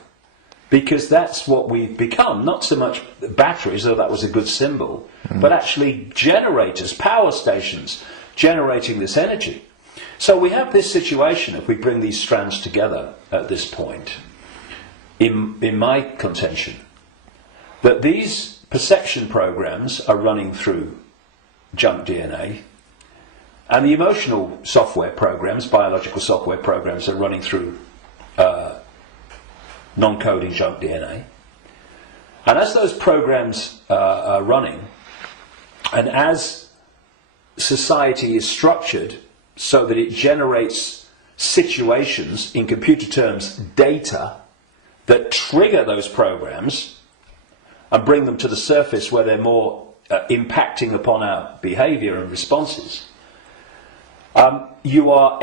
Because that's what we've become. Not so much batteries, though that was a good symbol, but actually generators, power stations, generating this energy. So we have this situation, if we bring these strands together at this point, in my contention, that these perception programs are running through junk DNA, and the emotional software programs, biological software programs, are running through non-coding junk DNA. And as those programs are running, and as society is structured so that it generates situations, in computer terms, data, that trigger those programs and bring them to the surface where they're more impacting upon our behaviour and responses, you are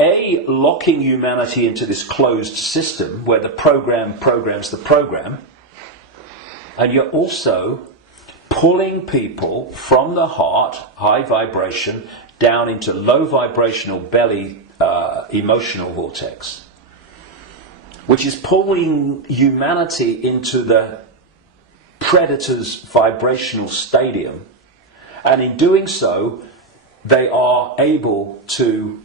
locking humanity into this closed system where the program programs the program, and you're also pulling people from the heart, high vibration, down into low vibrational belly emotional vortex, which is pulling humanity into the predator's vibrational stadium, and in doing so they are able to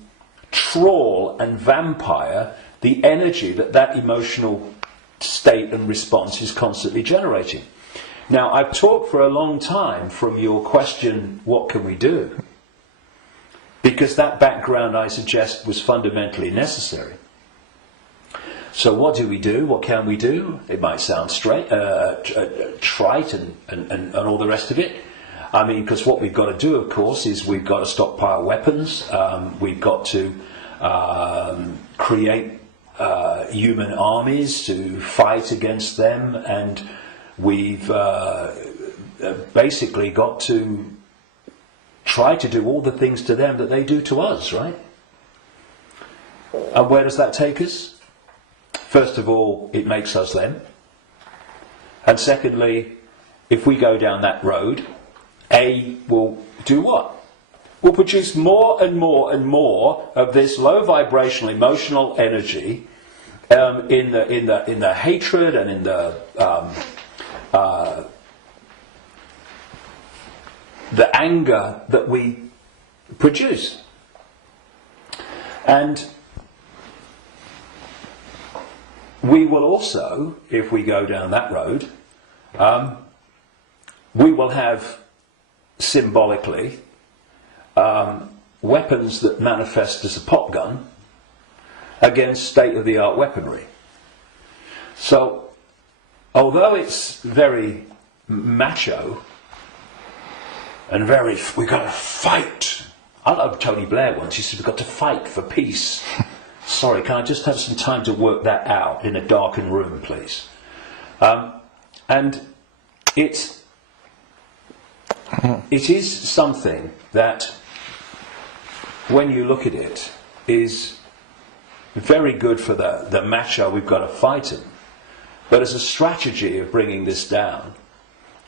trawl and vampire the energy that emotional state and response is constantly generating. Now, I've talked for a long time from your question, what can we do? Because that background, I suggest, was fundamentally necessary. So what do we do? What can we do? It might sound trite and all the rest of it. I mean, because what we've got to do, of course, is we've got to stockpile weapons. We've got to create human armies to fight against them, and we've basically got to try to do all the things to them that they do to us, right? And where does that take us? First of all, it makes us them. And secondly, if we go down that road, will do what? Will produce more and more and more of this low vibrational emotional energy in the hatred and in the anger that we produce. And we will also, if we go down that road, we will have symbolically weapons that manifest as a pop gun against state-of-the-art weaponry. So, although it's very macho and very, we've got to fight. I love Tony Blair once, he said, we've got to fight for peace. Sorry, can I just have some time to work that out in a darkened room, please? And it is something that, when you look at it, is very good for the macho we've got to fight him. But as a strategy of bringing this down,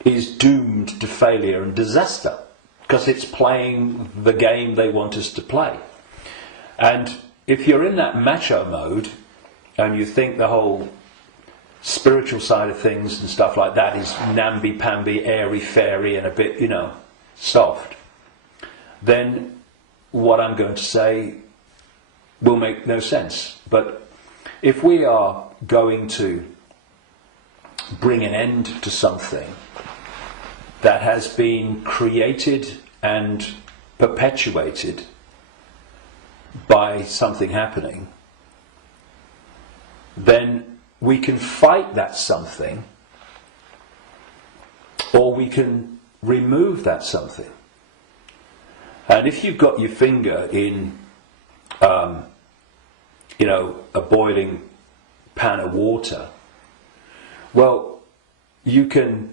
is doomed to failure and disaster, because it's playing the game they want us to play. And if you're in that macho mode, and you think the whole spiritual side of things and stuff like that is namby-pamby, airy-fairy and a bit, soft, then what I'm going to say will make no sense. But if we are going to bring an end to something that has been created and perpetuated by something happening, then we can fight that something, or we can remove that something. And if you've got your finger in, a boiling pan of water, well, you can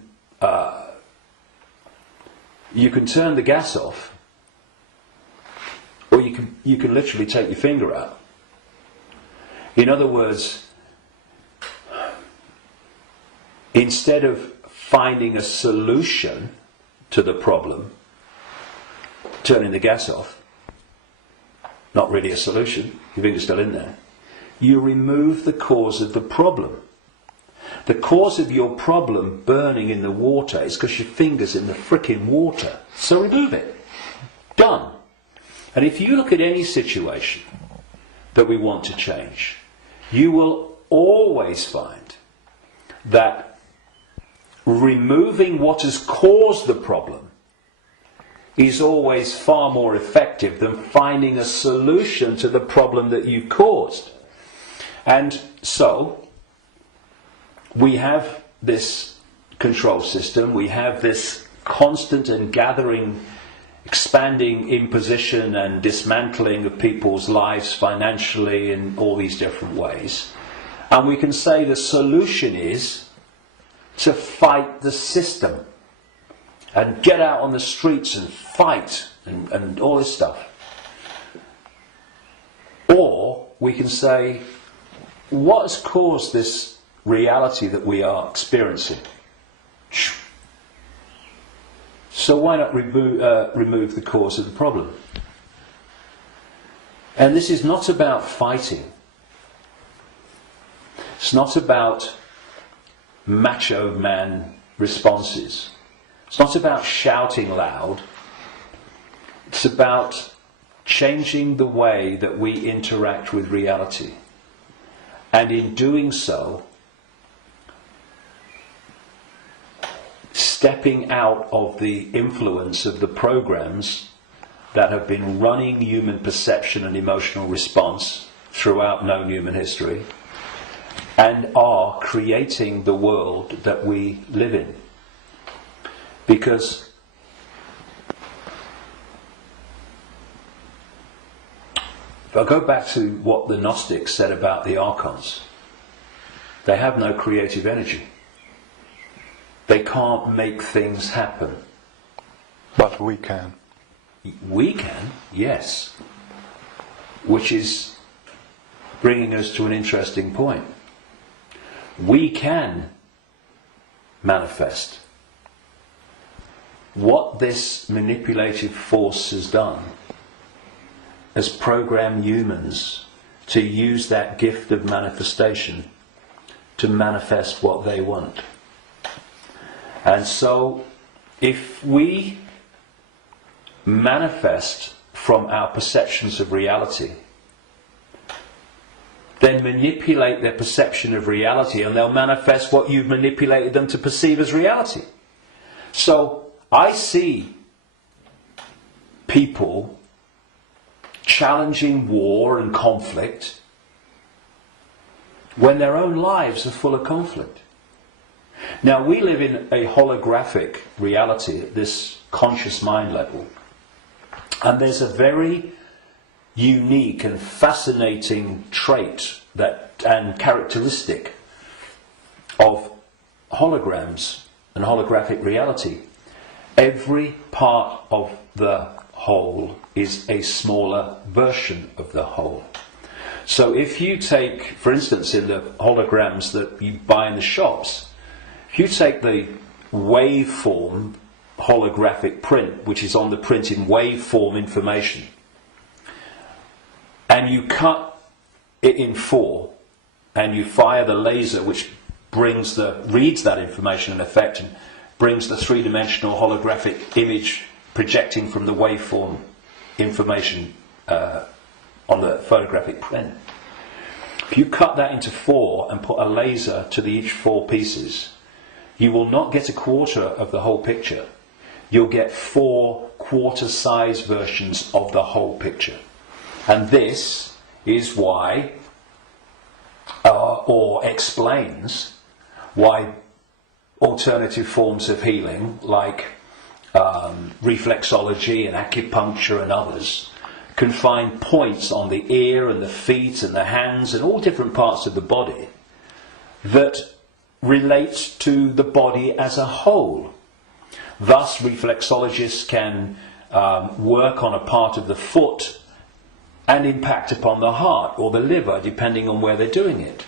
turn the gas off, or you can literally take your finger out. In other words, instead of finding a solution to the problem, turning the gas off, not really a solution, your finger's still in there, you remove the cause of the problem. The cause of your problem burning in the water is because your finger's in the frickin' water. So remove it. Done. And if you look at any situation that we want to change, you will always find that removing what has caused the problem is always far more effective than finding a solution to the problem that you've caused. And so, we have this control system, we have this constant and gathering, expanding imposition and dismantling of people's lives financially in all these different ways. And we can say the solution is to fight the system and get out on the streets and fight and all this stuff. Or we can say, what has caused this reality that we are experiencing? So why not remove the cause of the problem? And this is not about fighting. It's not about macho man responses. It's not about shouting loud. It's about changing the way that we interact with reality. And in doing so, stepping out of the influence of the programs that have been running human perception and emotional response throughout known human history, and are creating the world that we live in. Because if I go back to what the Gnostics said about the Archons, they have no creative energy. They can't make things happen. But we can. We can, yes. Which is bringing us to an interesting point. We can manifest. What this manipulative force has done has programmed humans to use that gift of manifestation to manifest what they want. And so, if we manifest from our perceptions of reality, then manipulate their perception of reality, and they'll manifest what you've manipulated them to perceive as reality. So, I see people challenging war and conflict when their own lives are full of conflict. Now, we live in a holographic reality at this conscious mind level, and there's a very unique and fascinating trait and characteristic of holograms and holographic reality. Every part of the whole is a smaller version of the whole. So if you take, for instance, in the holograms that you buy in the shops, if you take the waveform holographic print, which is on the print in waveform information, and you cut it in four, and you fire the laser which reads that information in effect and brings the three-dimensional holographic image projecting from the waveform information on the photographic print. If you cut that into 4 and put a laser to each 4 pieces, you will not get a quarter of the whole picture. You'll get 4 quarter-size versions of the whole picture. And this is why, or explains why alternative forms of healing, like reflexology and acupuncture and others, can find points on the ear and the feet and the hands and all different parts of the body that relate to the body as a whole. Thus, reflexologists can work on a part of the foot and impact upon the heart or the liver, depending on where they're doing it.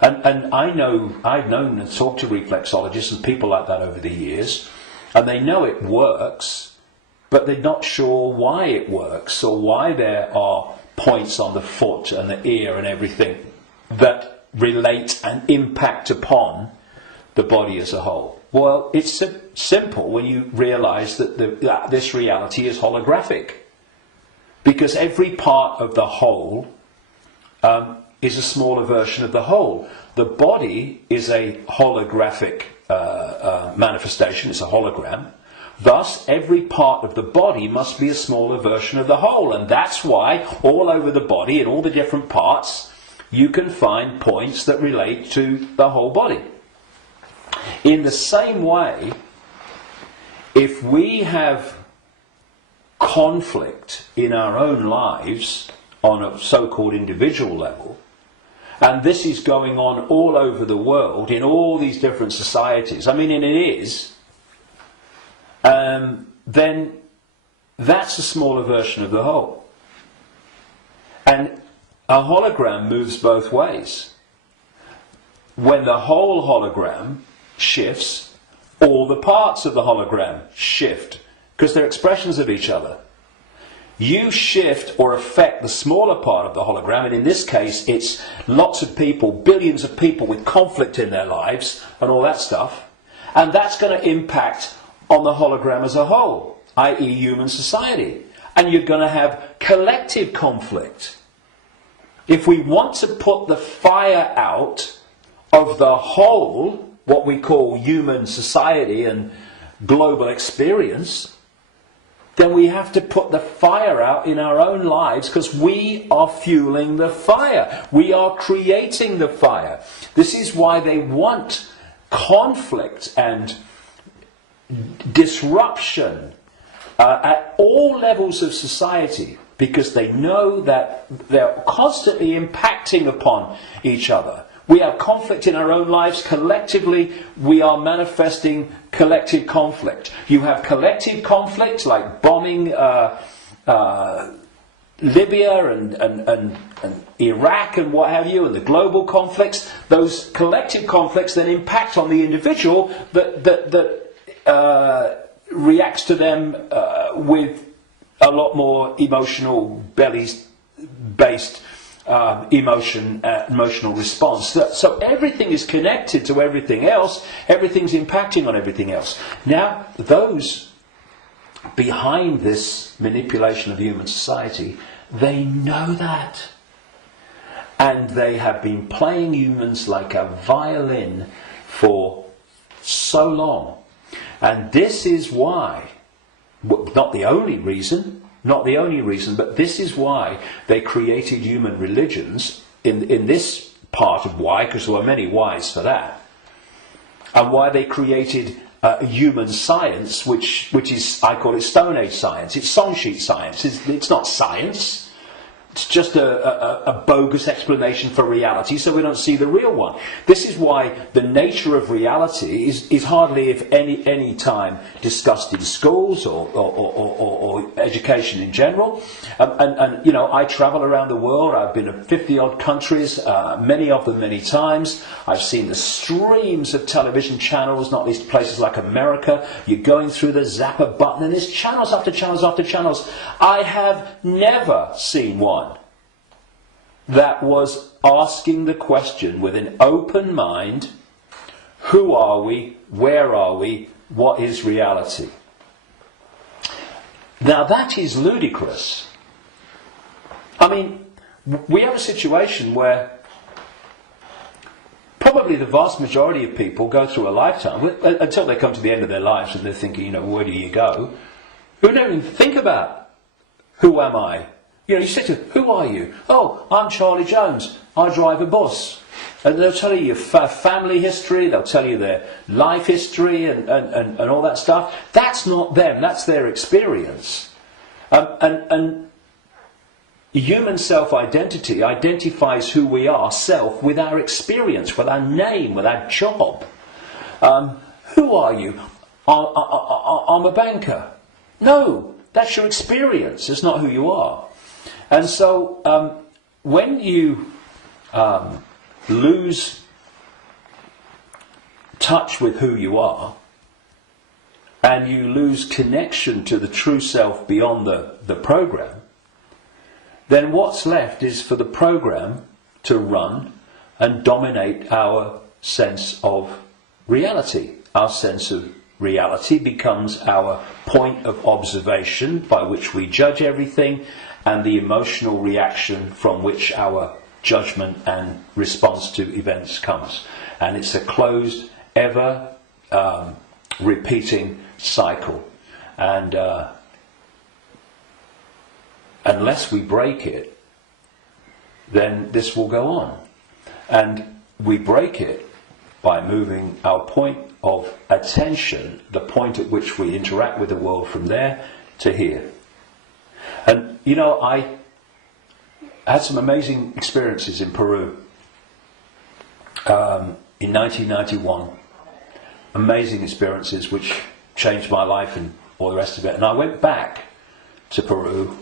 And I've known and talked to reflexologists and people like that over the years, and they know it works, but they're not sure why it works or why there are points on the foot and the ear and everything that relate and impact upon the body as a whole. Well, it's simple when you realise that this reality is holographic, because every part of the whole is a smaller version of the whole. The body is a holographic manifestation, it's a hologram. Thus, every part of the body must be a smaller version of the whole, and that's why all over the body, in all the different parts, you can find points that relate to the whole body. In the same way, if we have conflict in our own lives on a so-called individual level, and this is going on all over the world in all these different societies, and it is, then that's a smaller version of the whole. And a hologram moves both ways. When the whole hologram shifts, all the parts of the hologram shift, because they're expressions of each other. You shift or affect the smaller part of the hologram, and in this case it's lots of people, billions of people with conflict in their lives and all that stuff, and that's going to impact on the hologram as a whole, i.e. human society. And you're going to have collective conflict. If we want to put the fire out of the whole, what we call human society and global experience, then we have to put the fire out in our own lives, because we are fueling the fire. We are creating the fire. This is why they want conflict and disruption at all levels of society, because they know that they're constantly impacting upon each other. We have conflict in our own lives. Collectively, we are manifesting collective conflict. You have collective conflict like bombing Libya and Iraq and what have you, and the global conflicts. Those collective conflicts then impact on the individual that reacts to them with a lot more emotional, belly-based emotional response. So everything is connected to everything else. Everything's impacting on everything else. Now, those behind this manipulation of human society, they know that. And they have been playing humans like a violin for so long. And this is why, not the only reason, but this is why they created human religions in this part of why, because there were many whys for that, and why they created human science, which is, I call it Stone Age science. It's song sheet science. It's not science. It's just a bogus explanation for reality, so we don't see the real one. This is why the nature of reality is hardly, if any time, discussed in schools or education in general. And I travel around the world. I've been to 50-odd countries, many of them many times. I've seen the streams of television channels, not least places like America. You're going through the zapper button, and there's channels after channels after channels. I have never seen one that was asking the question with an open mind, Who are we? Where are we? What is reality? Now that is ludicrous. I mean, we have a situation where probably the vast majority of people go through a lifetime, until they come to the end of their lives and they're thinking, where do you go? Who don't even think about, who am I? You say to them, who are you? Oh, I'm Charlie Jones. I drive a bus. And they'll tell you your family history, they'll tell you their life history and all that stuff. That's not them, that's their experience. And human self-identity identifies who we are, self, with our experience, with our name, with our job. Who are you? I'm a banker. No, that's your experience, it's not who you are. And so when you lose touch with who you are, and you lose connection to the true self beyond the program, then what's left is for the program to run and dominate our sense of reality. Our sense of reality becomes our point of observation by which we judge everything, and the emotional reaction from which our judgment and response to events comes. And it's a closed, ever repeating cycle. And unless we break it, then this will go on. And we break it by moving our point of attention, the point at which we interact with the world, from there to here. And I had some amazing experiences in Peru in 1991. Amazing experiences which changed my life and all the rest of it. And I went back to Peru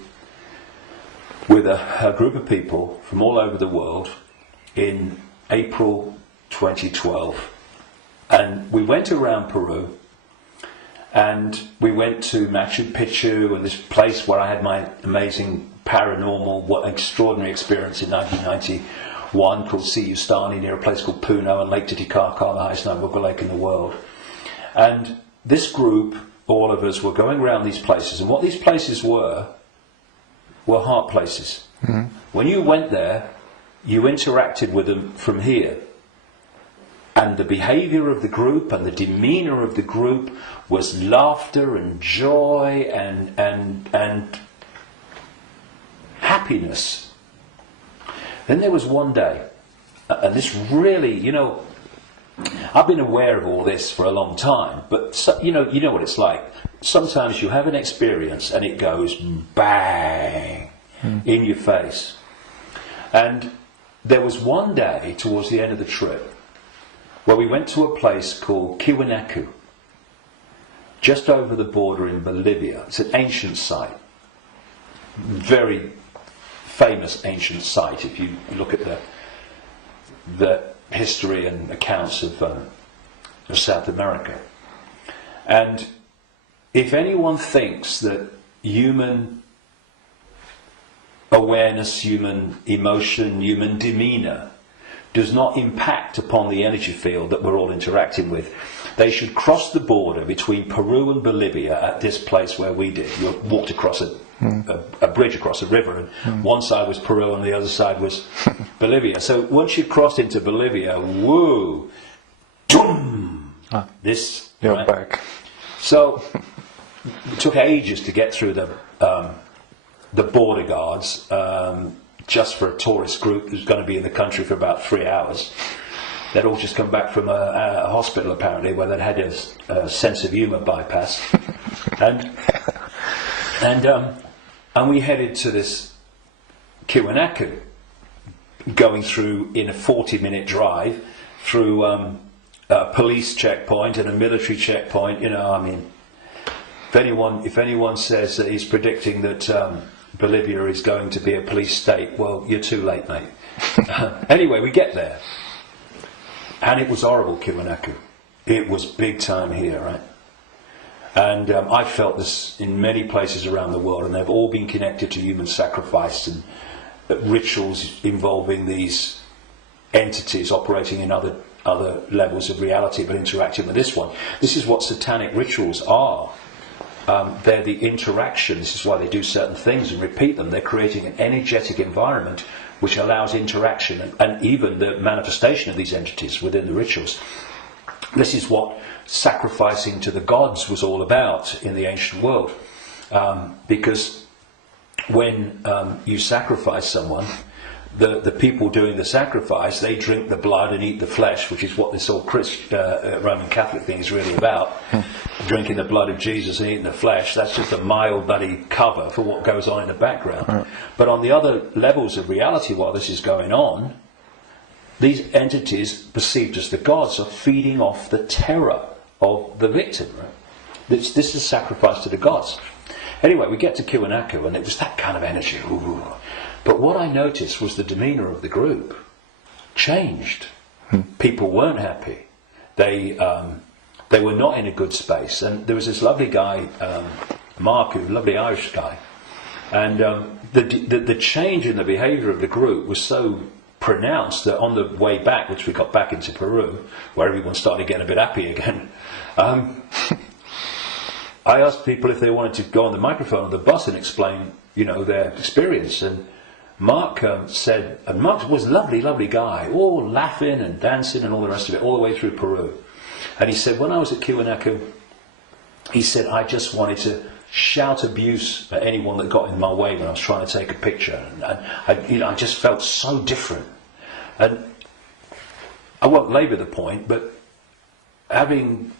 with a group of people from all over the world in April 2012. And we went around Peru, and we went to Machu Picchu, and this place where I had my amazing paranormal, extraordinary experience in 1991 called Siyustani, near a place called Puno, and Lake Titicaca, the highest navigable lake in the world. And this group, all of us, were going around these places, and what these places were heart places. Mm-hmm. When you went there, you interacted with them from here. And the behaviour of the group and the demeanour of the group was laughter and joy and happiness. Then there was one day, and this really, I've been aware of all this for a long time, but you know what it's like. Sometimes you have an experience and it goes bang in your face. And there was one day towards the end of the trip where we went to a place called Tiwanaku, just over the border in Bolivia. It's an ancient site, very famous ancient site if you look at the history and accounts of South America. And if anyone thinks that human awareness, human emotion, human demeanour does not impact upon the energy field that we're all interacting with, they should cross the border between Peru and Bolivia at this place where we did. You walked across a bridge across a river, and one side was Peru and the other side was Bolivia. So once you crossed into Bolivia, woo, doom, you're right? back. So it took ages to get through the border guards, just for a tourist group who's going to be in the country for about 3 hours. They'd all just come back from a hospital, apparently, where they'd had a sense of humour bypass. And we headed to this Tiwanaku, going through in a 40-minute drive through a police checkpoint and a military checkpoint. If anyone says that he's predicting that Bolivia is going to be a police state, well, you're too late, mate. Anyway, we get there, and it was horrible, Tiwanaku. It was big time here, right? And I felt this in many places around the world, and they've all been connected to human sacrifice and rituals involving these entities operating in other other levels of reality, but interacting with this one. This is what satanic rituals are. They're the interaction. This is why they do certain things and repeat them. They're creating an energetic environment which allows interaction and even the manifestation of these entities within the rituals. This is what sacrificing to the gods was all about in the ancient world. Because when you sacrifice someone, the people doing the sacrifice, they drink the blood and eat the flesh, which is what this whole Roman Catholic thing is really about. Drinking the blood of Jesus and eating the flesh, that's just a mild bloody cover for what goes on in the background. But on the other levels of reality, while this is going on, these entities, perceived as the gods, are feeding off the terror of the victim. Right? This is sacrifice to the gods. Anyway, we get to Kiwanaku, and it was that kind of energy. Ooh. But what I noticed was the demeanour of the group changed. People weren't happy. They were not in a good space. And there was this lovely guy, Mark, who's a lovely Irish guy. And the change in the behaviour of the group was so pronounced that on the way back, which we got back into Peru, where everyone started getting a bit happy again, I asked people if they wanted to go on the microphone on the bus and explain, their experience. And Mark said, and Mark was a lovely guy, all laughing and dancing and all the rest of it, all the way through Peru. And he said, when I was at Kiwanaku, he said, I just wanted to shout abuse at anyone that got in my way when I was trying to take a picture. And I just felt so different. And I won't labour the point, but having,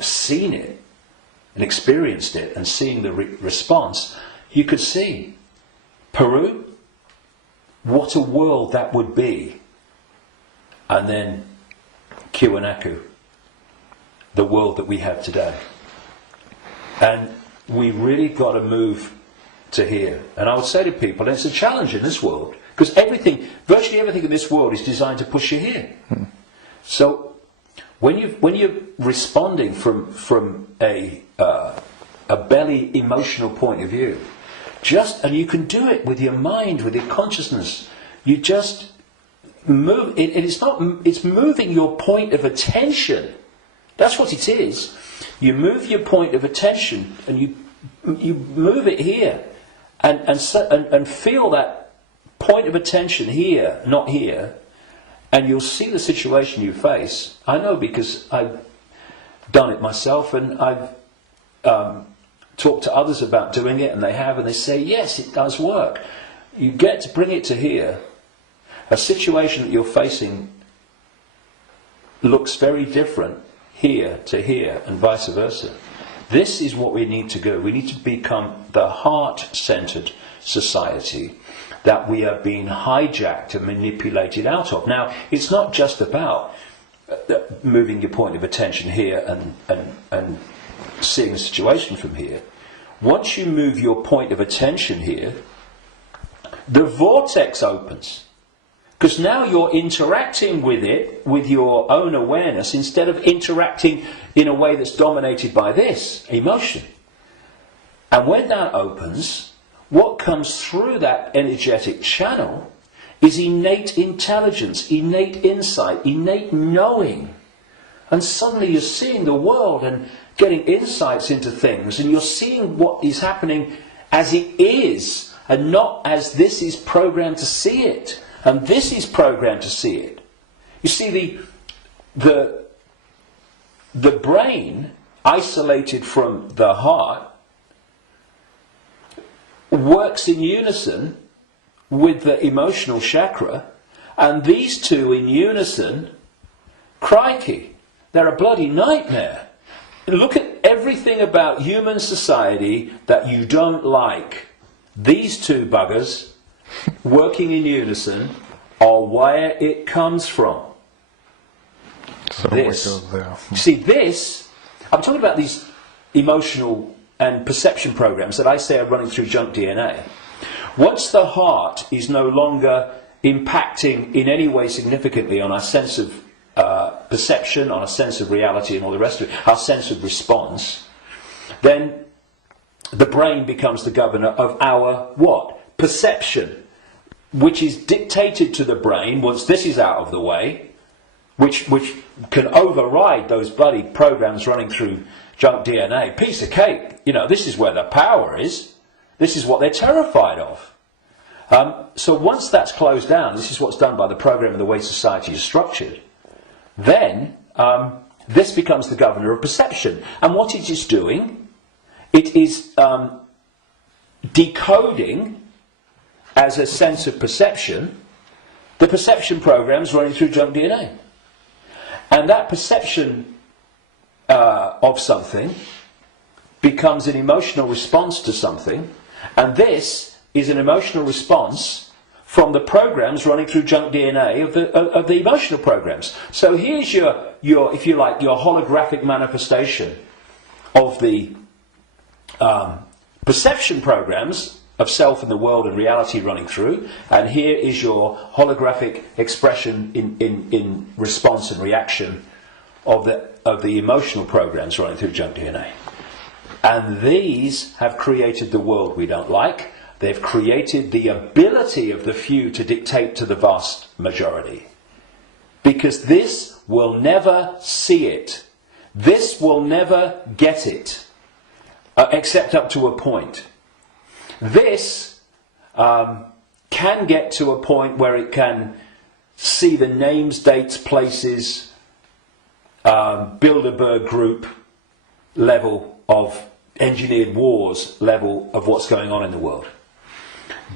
seen it and experienced it and seeing the response, you could see Peru, what a world that would be. And then Kiwanaku, the world that we have today. And we really got to move to here. And I would say to people, it's a challenge in this world, because virtually everything in this world is designed to push you here. So when you're responding from a belly emotional point of view, and you can do it with your mind, with your consciousness, you just move. It's moving your point of attention. That's what it is. You move your point of attention, and you move it here, and feel that point of attention here, not here, and you'll see the situation you face. I know because I've done it myself, and I've talked to others about doing it, and they say, yes, it does work. You get to bring it to here. A situation that you're facing looks very different here to here, and vice versa. This is what we need to go. We need to become the heart-centered society that we are being hijacked and manipulated out of. Now, it's not just about moving your point of attention here and seeing the situation from here. Once you move your point of attention here, the vortex opens. Because now you're interacting with it with your own awareness instead of interacting in a way that's dominated by this emotion. And when that opens, what comes through that energetic channel is innate intelligence, innate insight, innate knowing. And suddenly you're seeing the world and getting insights into things, and you're seeing what is happening as it is, and not as this is programmed to see it. And this is programmed to see it. You see, the brain, isolated from the heart, works in unison with the emotional chakra, and these two in unison, crikey, they're a bloody nightmare. Look at everything about human society that you don't like. These two buggers working in unison are where it comes from. So this. we go there. See, this, I'm talking about these emotional and perception programs that I say are running through junk DNA. Once the heart is no longer impacting in any way significantly on our sense of perception, on our sense of reality and all the rest of it, our sense of response, then the brain becomes the governor of our what? Perception, which is dictated to the brain once this is out of the way, which can override those bloody programs running through junk DNA. Piece of cake. You know, this is where the power is. This is what they're terrified of. So once that's closed down, this is what's done by the program and the way society is structured, then this becomes the governor of perception. And what it is doing, it is decoding as a sense of perception the perception programs running through junk DNA. And that perception of something becomes an emotional response to something, and this is an emotional response from the programs running through junk DNA of the emotional programs. So here's your, if you like, your holographic manifestation of the perception programs of self and the world and reality running through, and here is your holographic expression in response and reaction of the emotional programs running through junk DNA. And these have created the world we don't like. They've created the ability of the few to dictate to the vast majority. Because this will never see it. This will never get it. Except up to a point. This can get to a point where it can see the names, dates, places, Bilderberg group level of engineered wars level of what's going on in the world.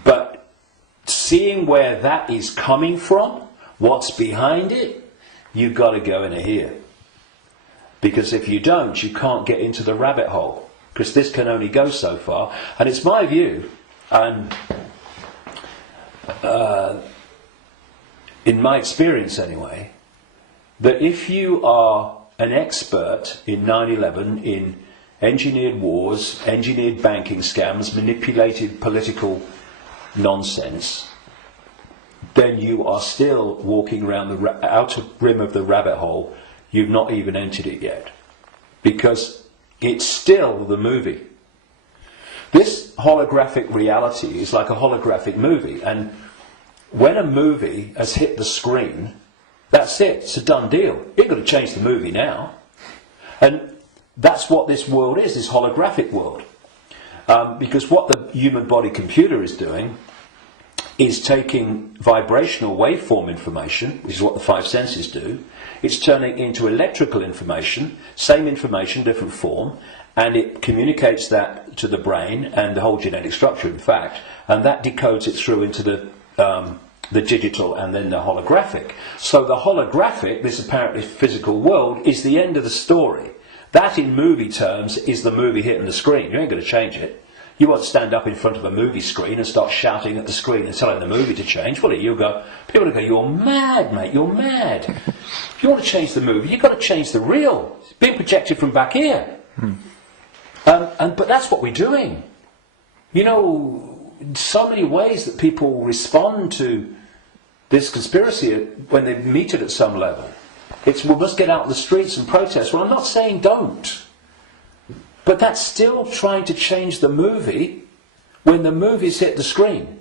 But seeing where that is coming from, what's behind it, you've got to go into here. Because if you don't, you can't get into the rabbit hole. Because this can only go so far. And it's my view, and in my experience anyway, that if you are an expert in 9/11, in engineered wars, engineered banking scams, manipulated political nonsense, then you are still walking around the outer rim of the rabbit hole. You've not even entered it yet. Because it's still the movie. This holographic reality is like a holographic movie, and when a movie has hit the screen, that's it, it's a done deal. You've got to change the movie now. And that's what this world is, this holographic world. Because what the human body computer is doing is taking vibrational waveform information, which is what the five senses do. It's turning into electrical information, same information, different form, and it communicates that to the brain and the whole genetic structure, in fact, and that decodes it through into the digital and then the holographic. So the holographic, this apparently physical world, is the end of the story. That, in movie terms, is the movie hitting the screen. You ain't going to change it. You won't stand up in front of a movie screen and start shouting at the screen and telling the movie to change, will it? People will go, you're mad, mate, you're mad. If you want to change the movie, you've got to change the reel. It's being projected from back here. But that's what we're doing. You know, so many ways that people respond to this conspiracy when they meet it at some level. It's, we must get out in the streets and protest. Well, I'm not saying don't. But that's still trying to change the movie when the movie's hit the screen.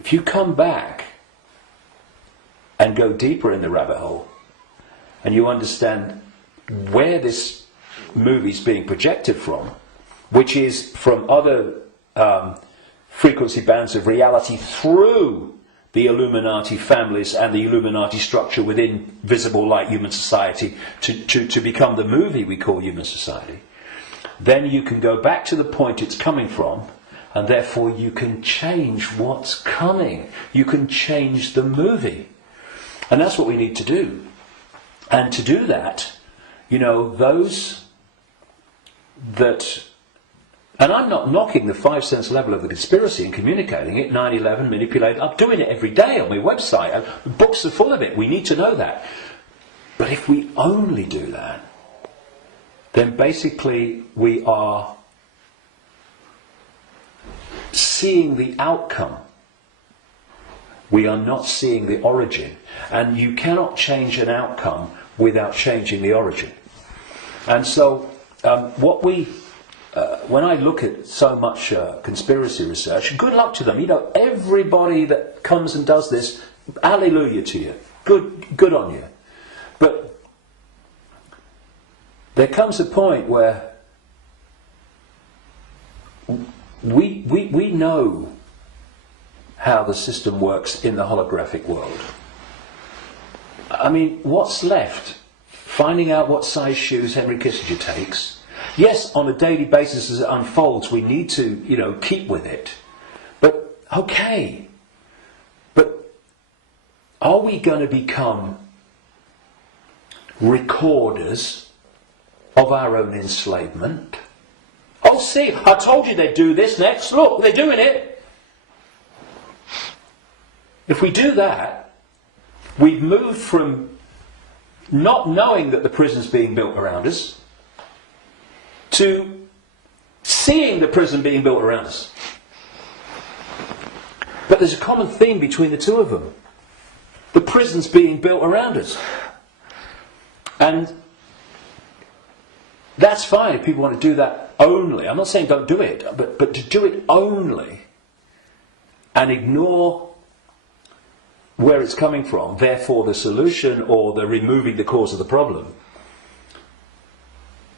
If you come back and go deeper in the rabbit hole, and you understand where this movie's being projected from, which is from other frequency bands of reality through the Illuminati families and the Illuminati structure within visible light human society to become the movie we call human society, then you can go back to the point it's coming from, and therefore you can change what's coming. You can change the movie. And that's what we need to do. And to do that, you know, those that... And I'm not knocking the five sense level of the conspiracy and communicating it, 9/11, manipulating. I'm doing it every day on my website. Books are full of it. We need to know that. But if we only do that, then basically we are seeing the outcome. We are not seeing the origin. And you cannot change an outcome without changing the origin. And so when I look at so much conspiracy research, good luck to them. You know, everybody that comes and does this, hallelujah to you. good on you. But there comes a point where we know how the system works in the holographic world. I mean, what's left? Finding out what size shoes Henry Kissinger takes. Yes, on a daily basis as it unfolds, we need to, keep with it. But, okay. But are we going to become recorders of our own enslavement? Oh, see, I told you they'd do this next. Look, they're doing it. If we do that, we've moved from not knowing that the prison's being built around us to seeing the prison being built around us. But there's a common theme between the two of them. The prison's being built around us. And that's fine if people want to do that only. I'm not saying don't do it, but to do it only and ignore where it's coming from, therefore the solution or the removing the cause of the problem.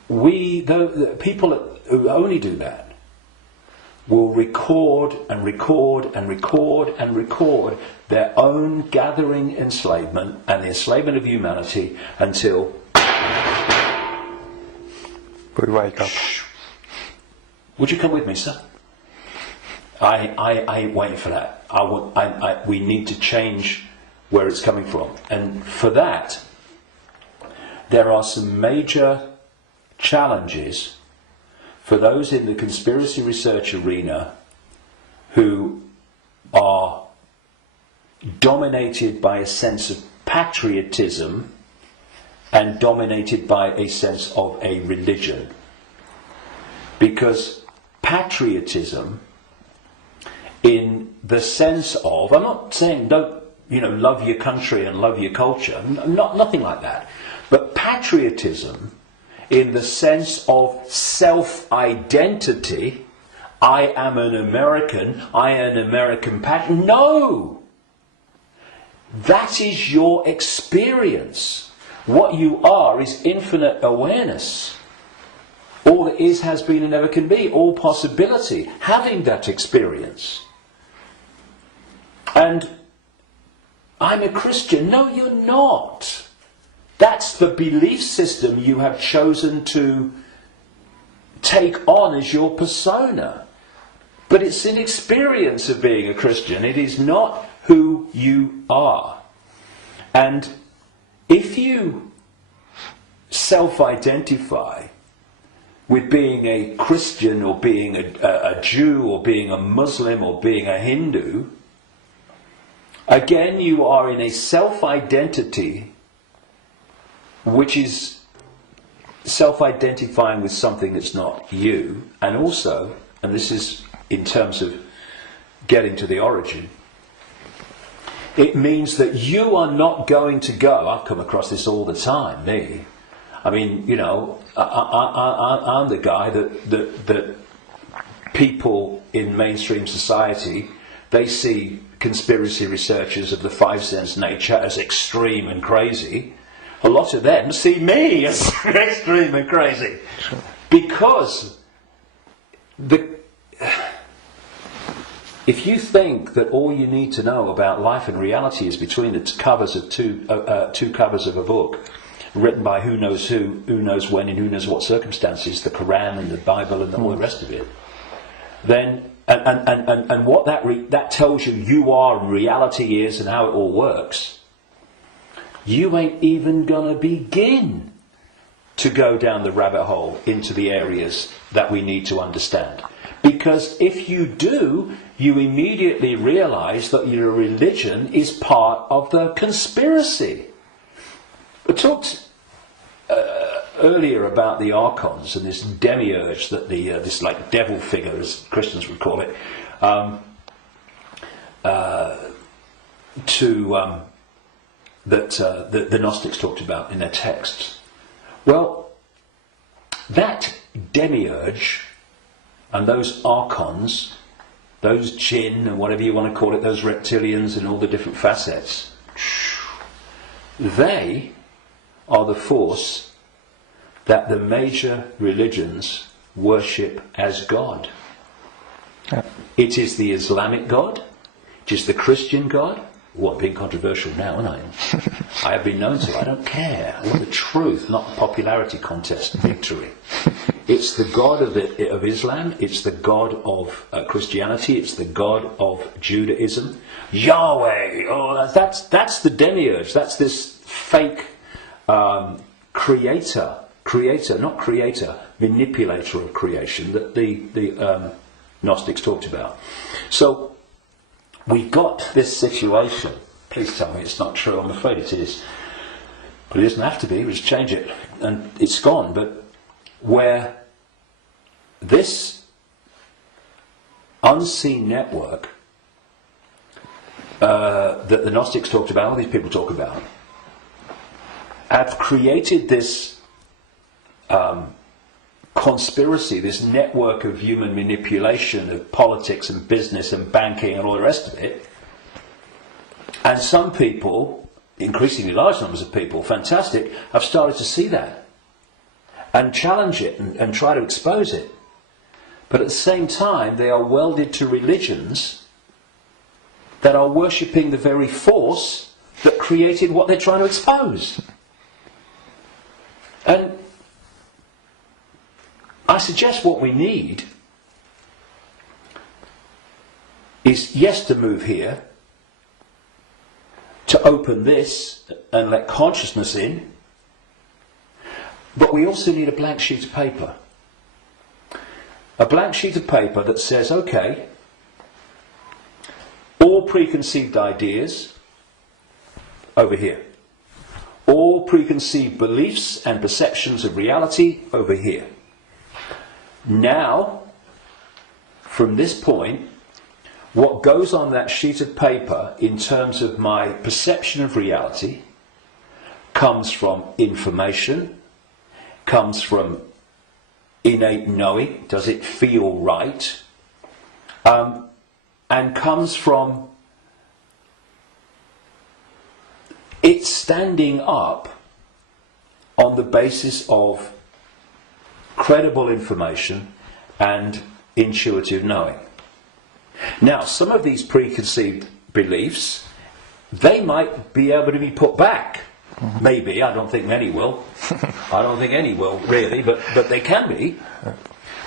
The people who only do that will record and record and record and record their own gathering enslavement and the enslavement of humanity until we wake up. Would you come with me, sir? I ain't waiting for that. We need to change where it's coming from. And for that, there are some major challenges for those in the conspiracy research arena who are dominated by a sense of patriotism and dominated by a sense of a religion. Because patriotism, in the sense of, I'm not saying don't, love your country and love your culture, nothing like that. But patriotism, in the sense of self-identity, I am an American, I am an American patriot. No! That is your experience. What you are is infinite awareness. All that is, has been, and never can be. All possibility. Having that experience. And I'm a Christian. No, you're not. That's the belief system you have chosen to take on as your persona. But it's an experience of being a Christian. It is not who you are. And if you self-identify with being a Christian or being a Jew or being a Muslim or being a Hindu, again you are in a self-identity which is self-identifying with something that's not you, and also, and this is in terms of getting to the origin, it means that you are not going to go, I've come across this all the time, me. I mean, I'm the guy that people in mainstream society, they see conspiracy researchers of the five sense nature as extreme and crazy. A lot of them see me as extreme and crazy. Because if you think that all you need to know about life and reality is between the covers of two covers of a book, written by who knows when, and who knows what circumstances, the Quran and the Bible and all the rest of it, then and what that tells you are, reality is, and how it all works, you ain't even gonna begin to go down the rabbit hole into the areas that we need to understand. Because if you do, you immediately realise that your religion is part of the conspiracy. I talked earlier about the Archons and this demiurge that this like devil figure, as Christians would call it, that the Gnostics talked about in their texts. Well, that demiurge and those Archons, those jinn and whatever you want to call it, those reptilians and all the different facets, They are the force that the major religions worship as God. Yeah. It is the Islamic God, it is the Christian God. Well, I'm being controversial now, aren't I? I have been known to. I don't care. I want the truth, not the popularity contest victory. It's the God of Islam, it's the God of Christianity, it's the God of Judaism. Yahweh, that's the demiurge, that's this fake manipulator of creation that the Gnostics talked about. So we've got this situation. Please tell me it's not true. I'm afraid it is. But it doesn't have to be. We just change it. And it's gone. But where this unseen network that the Gnostics talked about, all these people talk about, have created this conspiracy, this network of human manipulation of politics and business and banking and all the rest of it. And some people, increasingly large numbers of people, fantastic, have started to see that and challenge it and try to expose it. But at the same time, they are welded to religions that are worshipping the very force that created what they're trying to expose. And I suggest what we need is, yes, to move here, to open this and let consciousness in, but we also need a blank sheet of paper. A blank sheet of paper that says, okay, all preconceived ideas over here. All preconceived beliefs and perceptions of reality over here. Now, from this point, what goes on that sheet of paper in terms of my perception of reality comes from information, comes from innate knowing, does it feel right, and comes from it standing up on the basis of credible information and intuitive knowing. Now, some of these preconceived beliefs, they might be able to be put back. Maybe, I don't think many will. I don't think any will, really, but they can be.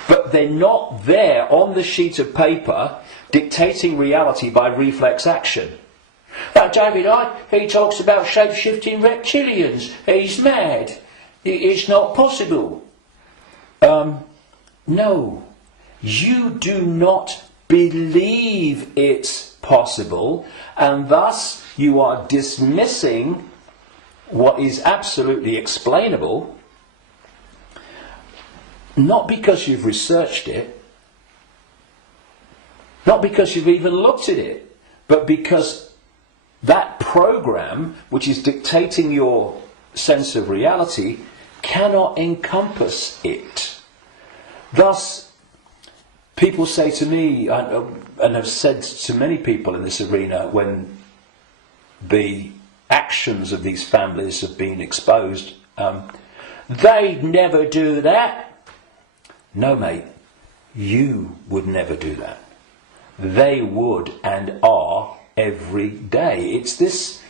But they're not there on the sheet of paper dictating reality by reflex action. Like David Icke, he talks about shape-shifting reptilians. He's mad. It's not possible. No, you do not believe it's possible, and thus you are dismissing what is absolutely explainable, not because you've researched it, not because you've even looked at it, but because that program, which is dictating your sense of reality, cannot encompass it. Thus, people say to me, and have said to many people in this arena, when the actions of these families have been exposed, they'd never do that. No, mate, you would never do that. They would and are every day. It's this,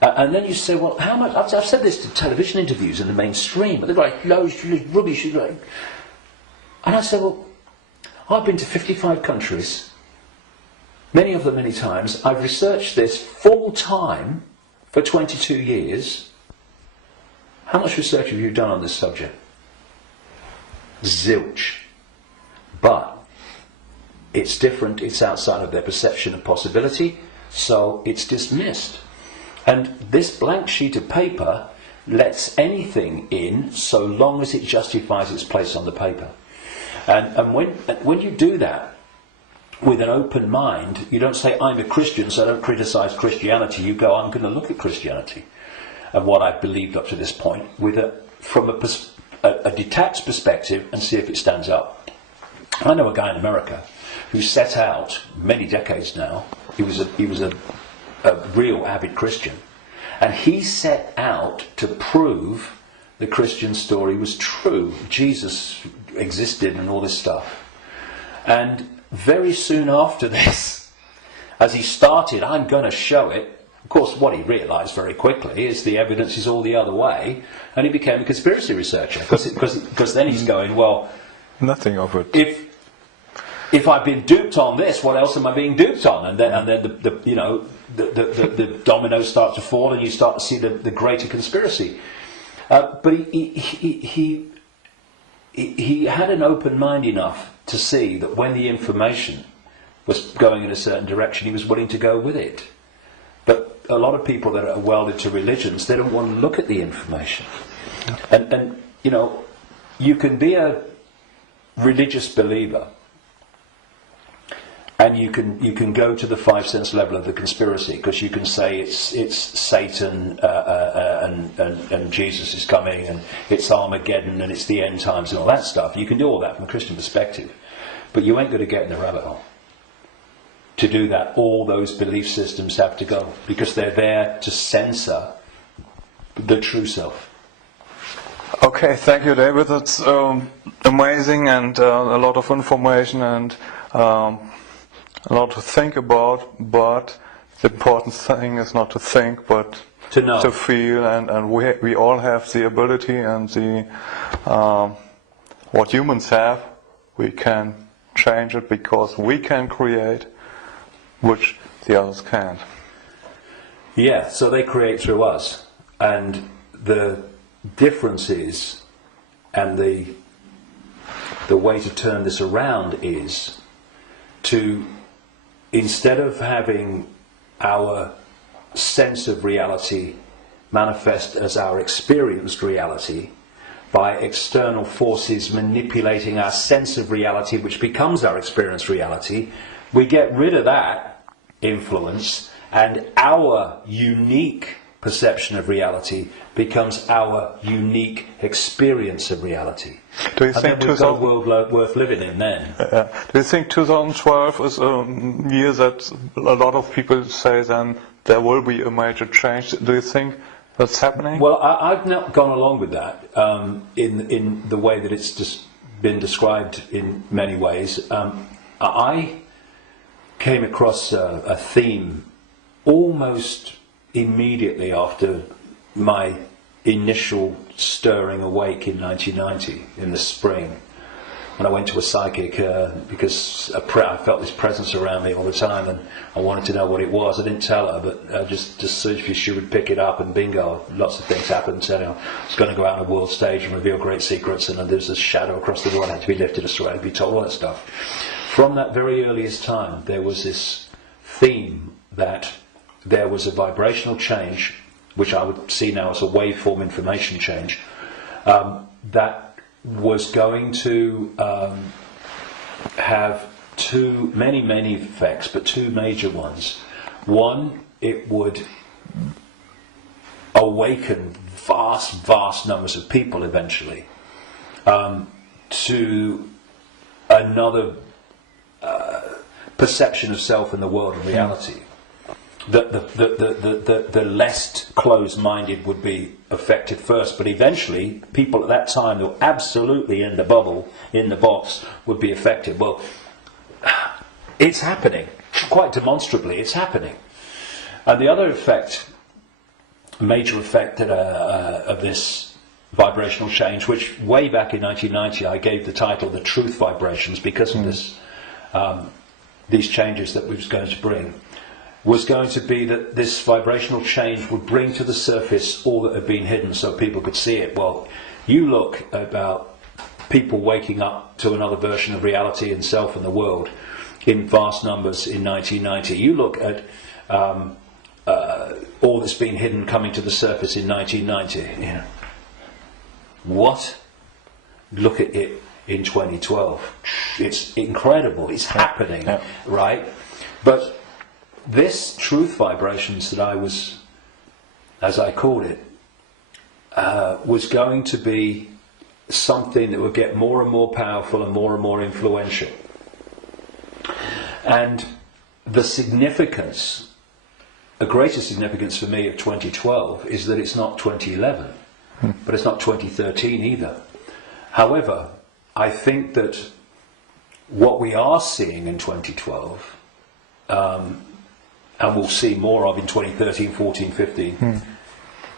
and then you say, well, how much? I've said this to television interviews in the mainstream, but they're like, loads of rubbish. And I said, well, I've been to 55 countries, many of them many times. I've researched this full time for 22 years. How much research have you done on this subject? Zilch. But it's different, it's outside of their perception of possibility, so it's dismissed. And this blank sheet of paper lets anything in so long as it justifies its place on the paper. And when you do that with an open mind, you don't say, I'm a Christian, so I don't criticise Christianity. You go, I'm going to look at Christianity and what I've believed up to this point from a detached perspective and see if it stands up. I know a guy in America who set out many decades now. He was a real avid Christian, And he set out to prove the Christian story was true. Jesus existed and all this stuff. And very soon after this, as he started, I'm going to show it. Of course, what he realised very quickly is the evidence is all the other way, and he became a conspiracy researcher. Because then he's going, well, nothing of it. If I've been duped on this, what else am I being duped on? And then the dominoes start to fall, and you start to see the greater conspiracy. But he had an open mind enough to see that when the information was going in a certain direction, he was willing to go with it. But a lot of people that are welded to religions, they don't want to look at the information. And you can be a religious believer, and you can go to the 5 sense level of the conspiracy, because you can say it's Satan and Jesus is coming, and it's Armageddon, and it's the end times and all that stuff. You can do all that from a Christian perspective, but you ain't going to get in the rabbit hole. To do that, all those belief systems have to go, because they're there to censor the true self. Okay, thank you, David. That's amazing, and a lot of information, and a lot to think about. But the important thing is not to think, but to know, to feel, and we all have the ability and the what humans have. We can change it because we can create, which the others can't. Yeah, so they create through us, and the difference is, and the way to turn this around is to, instead of having our sense of reality manifest as our experienced reality by external forces manipulating our sense of reality, which becomes our experienced reality, we get rid of that influence, and our unique perception of reality becomes our unique experience of reality. Do you think we've got a world worth living in then? Do you think 2012 is a year that a lot of people say then there will be a major change? Do you think that's happening? Well, I've not gone along with that in the way that it's just been described in many ways. I came across a theme almost immediately after my initial stirring awake in 1990, in the spring, when I went to a psychic because I felt this presence around me all the time, and I wanted to know what it was. I didn't tell her, but just she would pick it up, and bingo, lots of things happened. So, I was going to go out on a world stage and reveal great secrets, and there's a shadow across the world had to be lifted, I had to be told all that stuff. From that very earliest time, there was this theme that there was a vibrational change, which I would see now as a waveform information change, that was going to have many effects, but two major ones. One, it would awaken vast numbers of people eventually to another perception of self in the world and reality. The less closed-minded would be affected first, but eventually people at that time who were absolutely in the bubble, in the box, would be affected. Well, it's happening, quite demonstrably, it's happening. And the other effect, major effect of this vibrational change, which way back in 1990 I gave the title The Truth Vibrations because of this, these changes that we was going to bring, was going to be that this vibrational change would bring to the surface all that had been hidden so people could see it. Well, you look about people waking up to another version of reality and self and the world in vast numbers in 1990. You look at all that's been hidden coming to the surface in 1990. What? Look at it in 2012. It's incredible. It's happening, right? But this truth vibrations that I was, as I called it, was going to be something that would get more and more powerful and more influential. And the significance the greater significance for me of 2012 is that it's not 2011, but it's not 2013 either. However, I think that what we are seeing in 2012, and we'll see more of in 2013, 14, 15,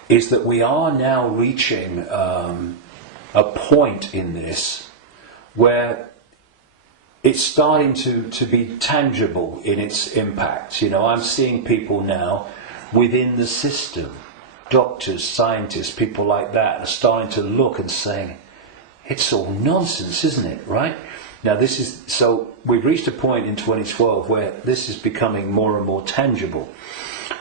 is that we are now reaching a point in this where it's starting to be tangible in its impact. You know, I'm seeing people now within the system, doctors, scientists, people like that, are starting to look and saying, it's all nonsense, isn't it, right? Now so we've reached a point in 2012 where this is becoming more and more tangible.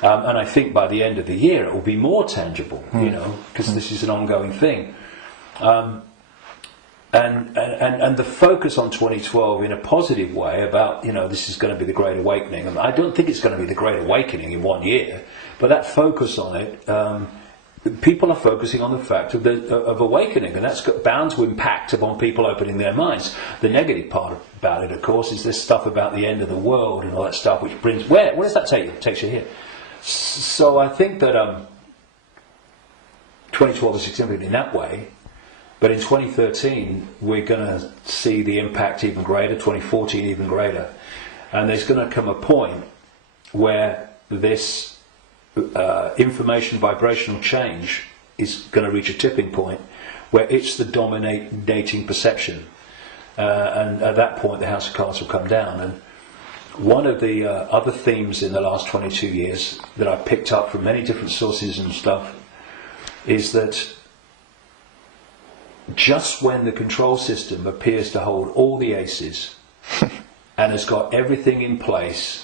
And I think by the end of the year it will be more tangible, you know, because this is an ongoing thing. And the focus on 2012 in a positive way about, you know, this is going to be the Great Awakening. And I don't think it's going to be the Great Awakening in 1 year, but that focus on it, people are focusing on the fact of awakening, and that's bound to impact upon people opening their minds. The negative part about it, of course, is this stuff about the end of the world and all that stuff, which brings, where does that take you? It takes you here. So I think that 2012 is significant in that way. But in 2013, we're going to see the impact even greater, 2014 even greater. And there's going to come a point where this information vibrational change is going to reach a tipping point where it's the dominating perception. And at that point, the House of Cards will come down. And one of the other themes in the last 22 years that I picked up from many different sources and stuff is that just when the control system appears to hold all the aces and has got everything in place,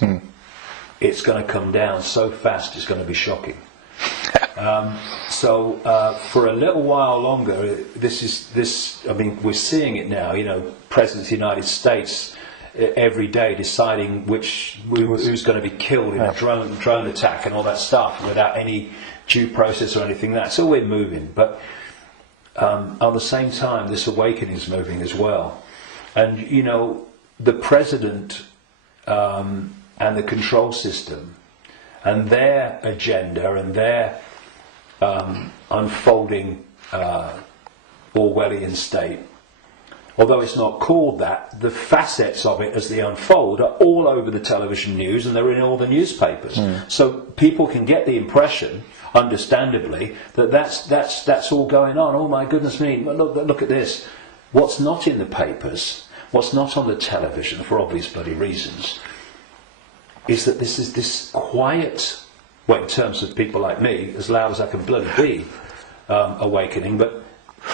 it's going to come down so fast it's going to be shocking. So for a little while longer, I mean, we're seeing it now, you know, President of the United States every day deciding who's going to be killed in a drone attack and all that stuff without any due process or anything like that. So we're moving, but at the same time, this awakening is moving as well. And, you know, the president and the control system and their agenda and their unfolding Orwellian state, although it's not called that, the facets of it as they unfold are all over the television news and they're in all the newspapers. So people can get the impression, understandably, that that's all going on. Oh my goodness me, look at this. What's not in the papers, what's not on the television, for obvious bloody reasons, is that this is this quiet, well, in terms of people like me, as loud as I can bloody be, awakening, but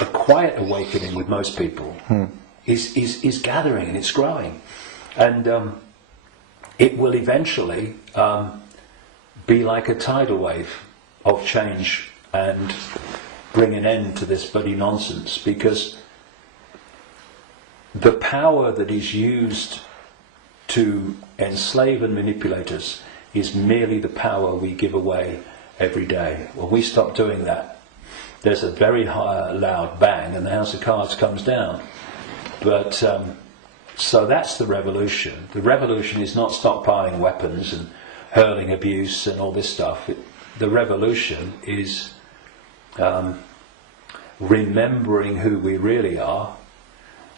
a quiet awakening with most people is gathering and it's growing. And it will eventually be like a tidal wave of change and bring an end to this bloody nonsense, because the power that is used to enslave and manipulate us is merely the power we give away every day. When we stop doing that, there's a very high, loud bang and the House of Cards comes down. But so that's the revolution. The revolution is not stockpiling weapons and hurling abuse and all this stuff. The revolution is remembering who we really are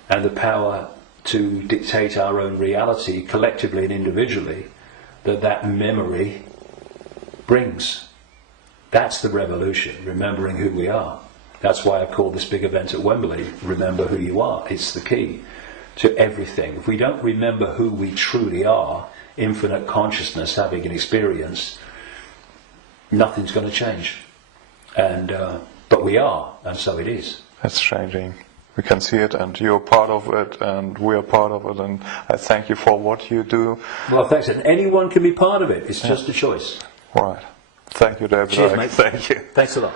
and the power to dictate our own reality collectively and individually that memory brings. That's the revolution, remembering who we are. That's why I call this big event at Wembley, Remember Who You Are. It's the key to everything. If we don't remember who we truly are, infinite consciousness having an experience, nothing's going to change. And but we are, and so it is. It's changing. We can see it, and you're part of it, and we're part of it, and I thank you for what you do. Well, thanks. And anyone can be part of it. It's just a choice. Right. Thank you, David. Cheers, mate. Thank you. Thanks a lot.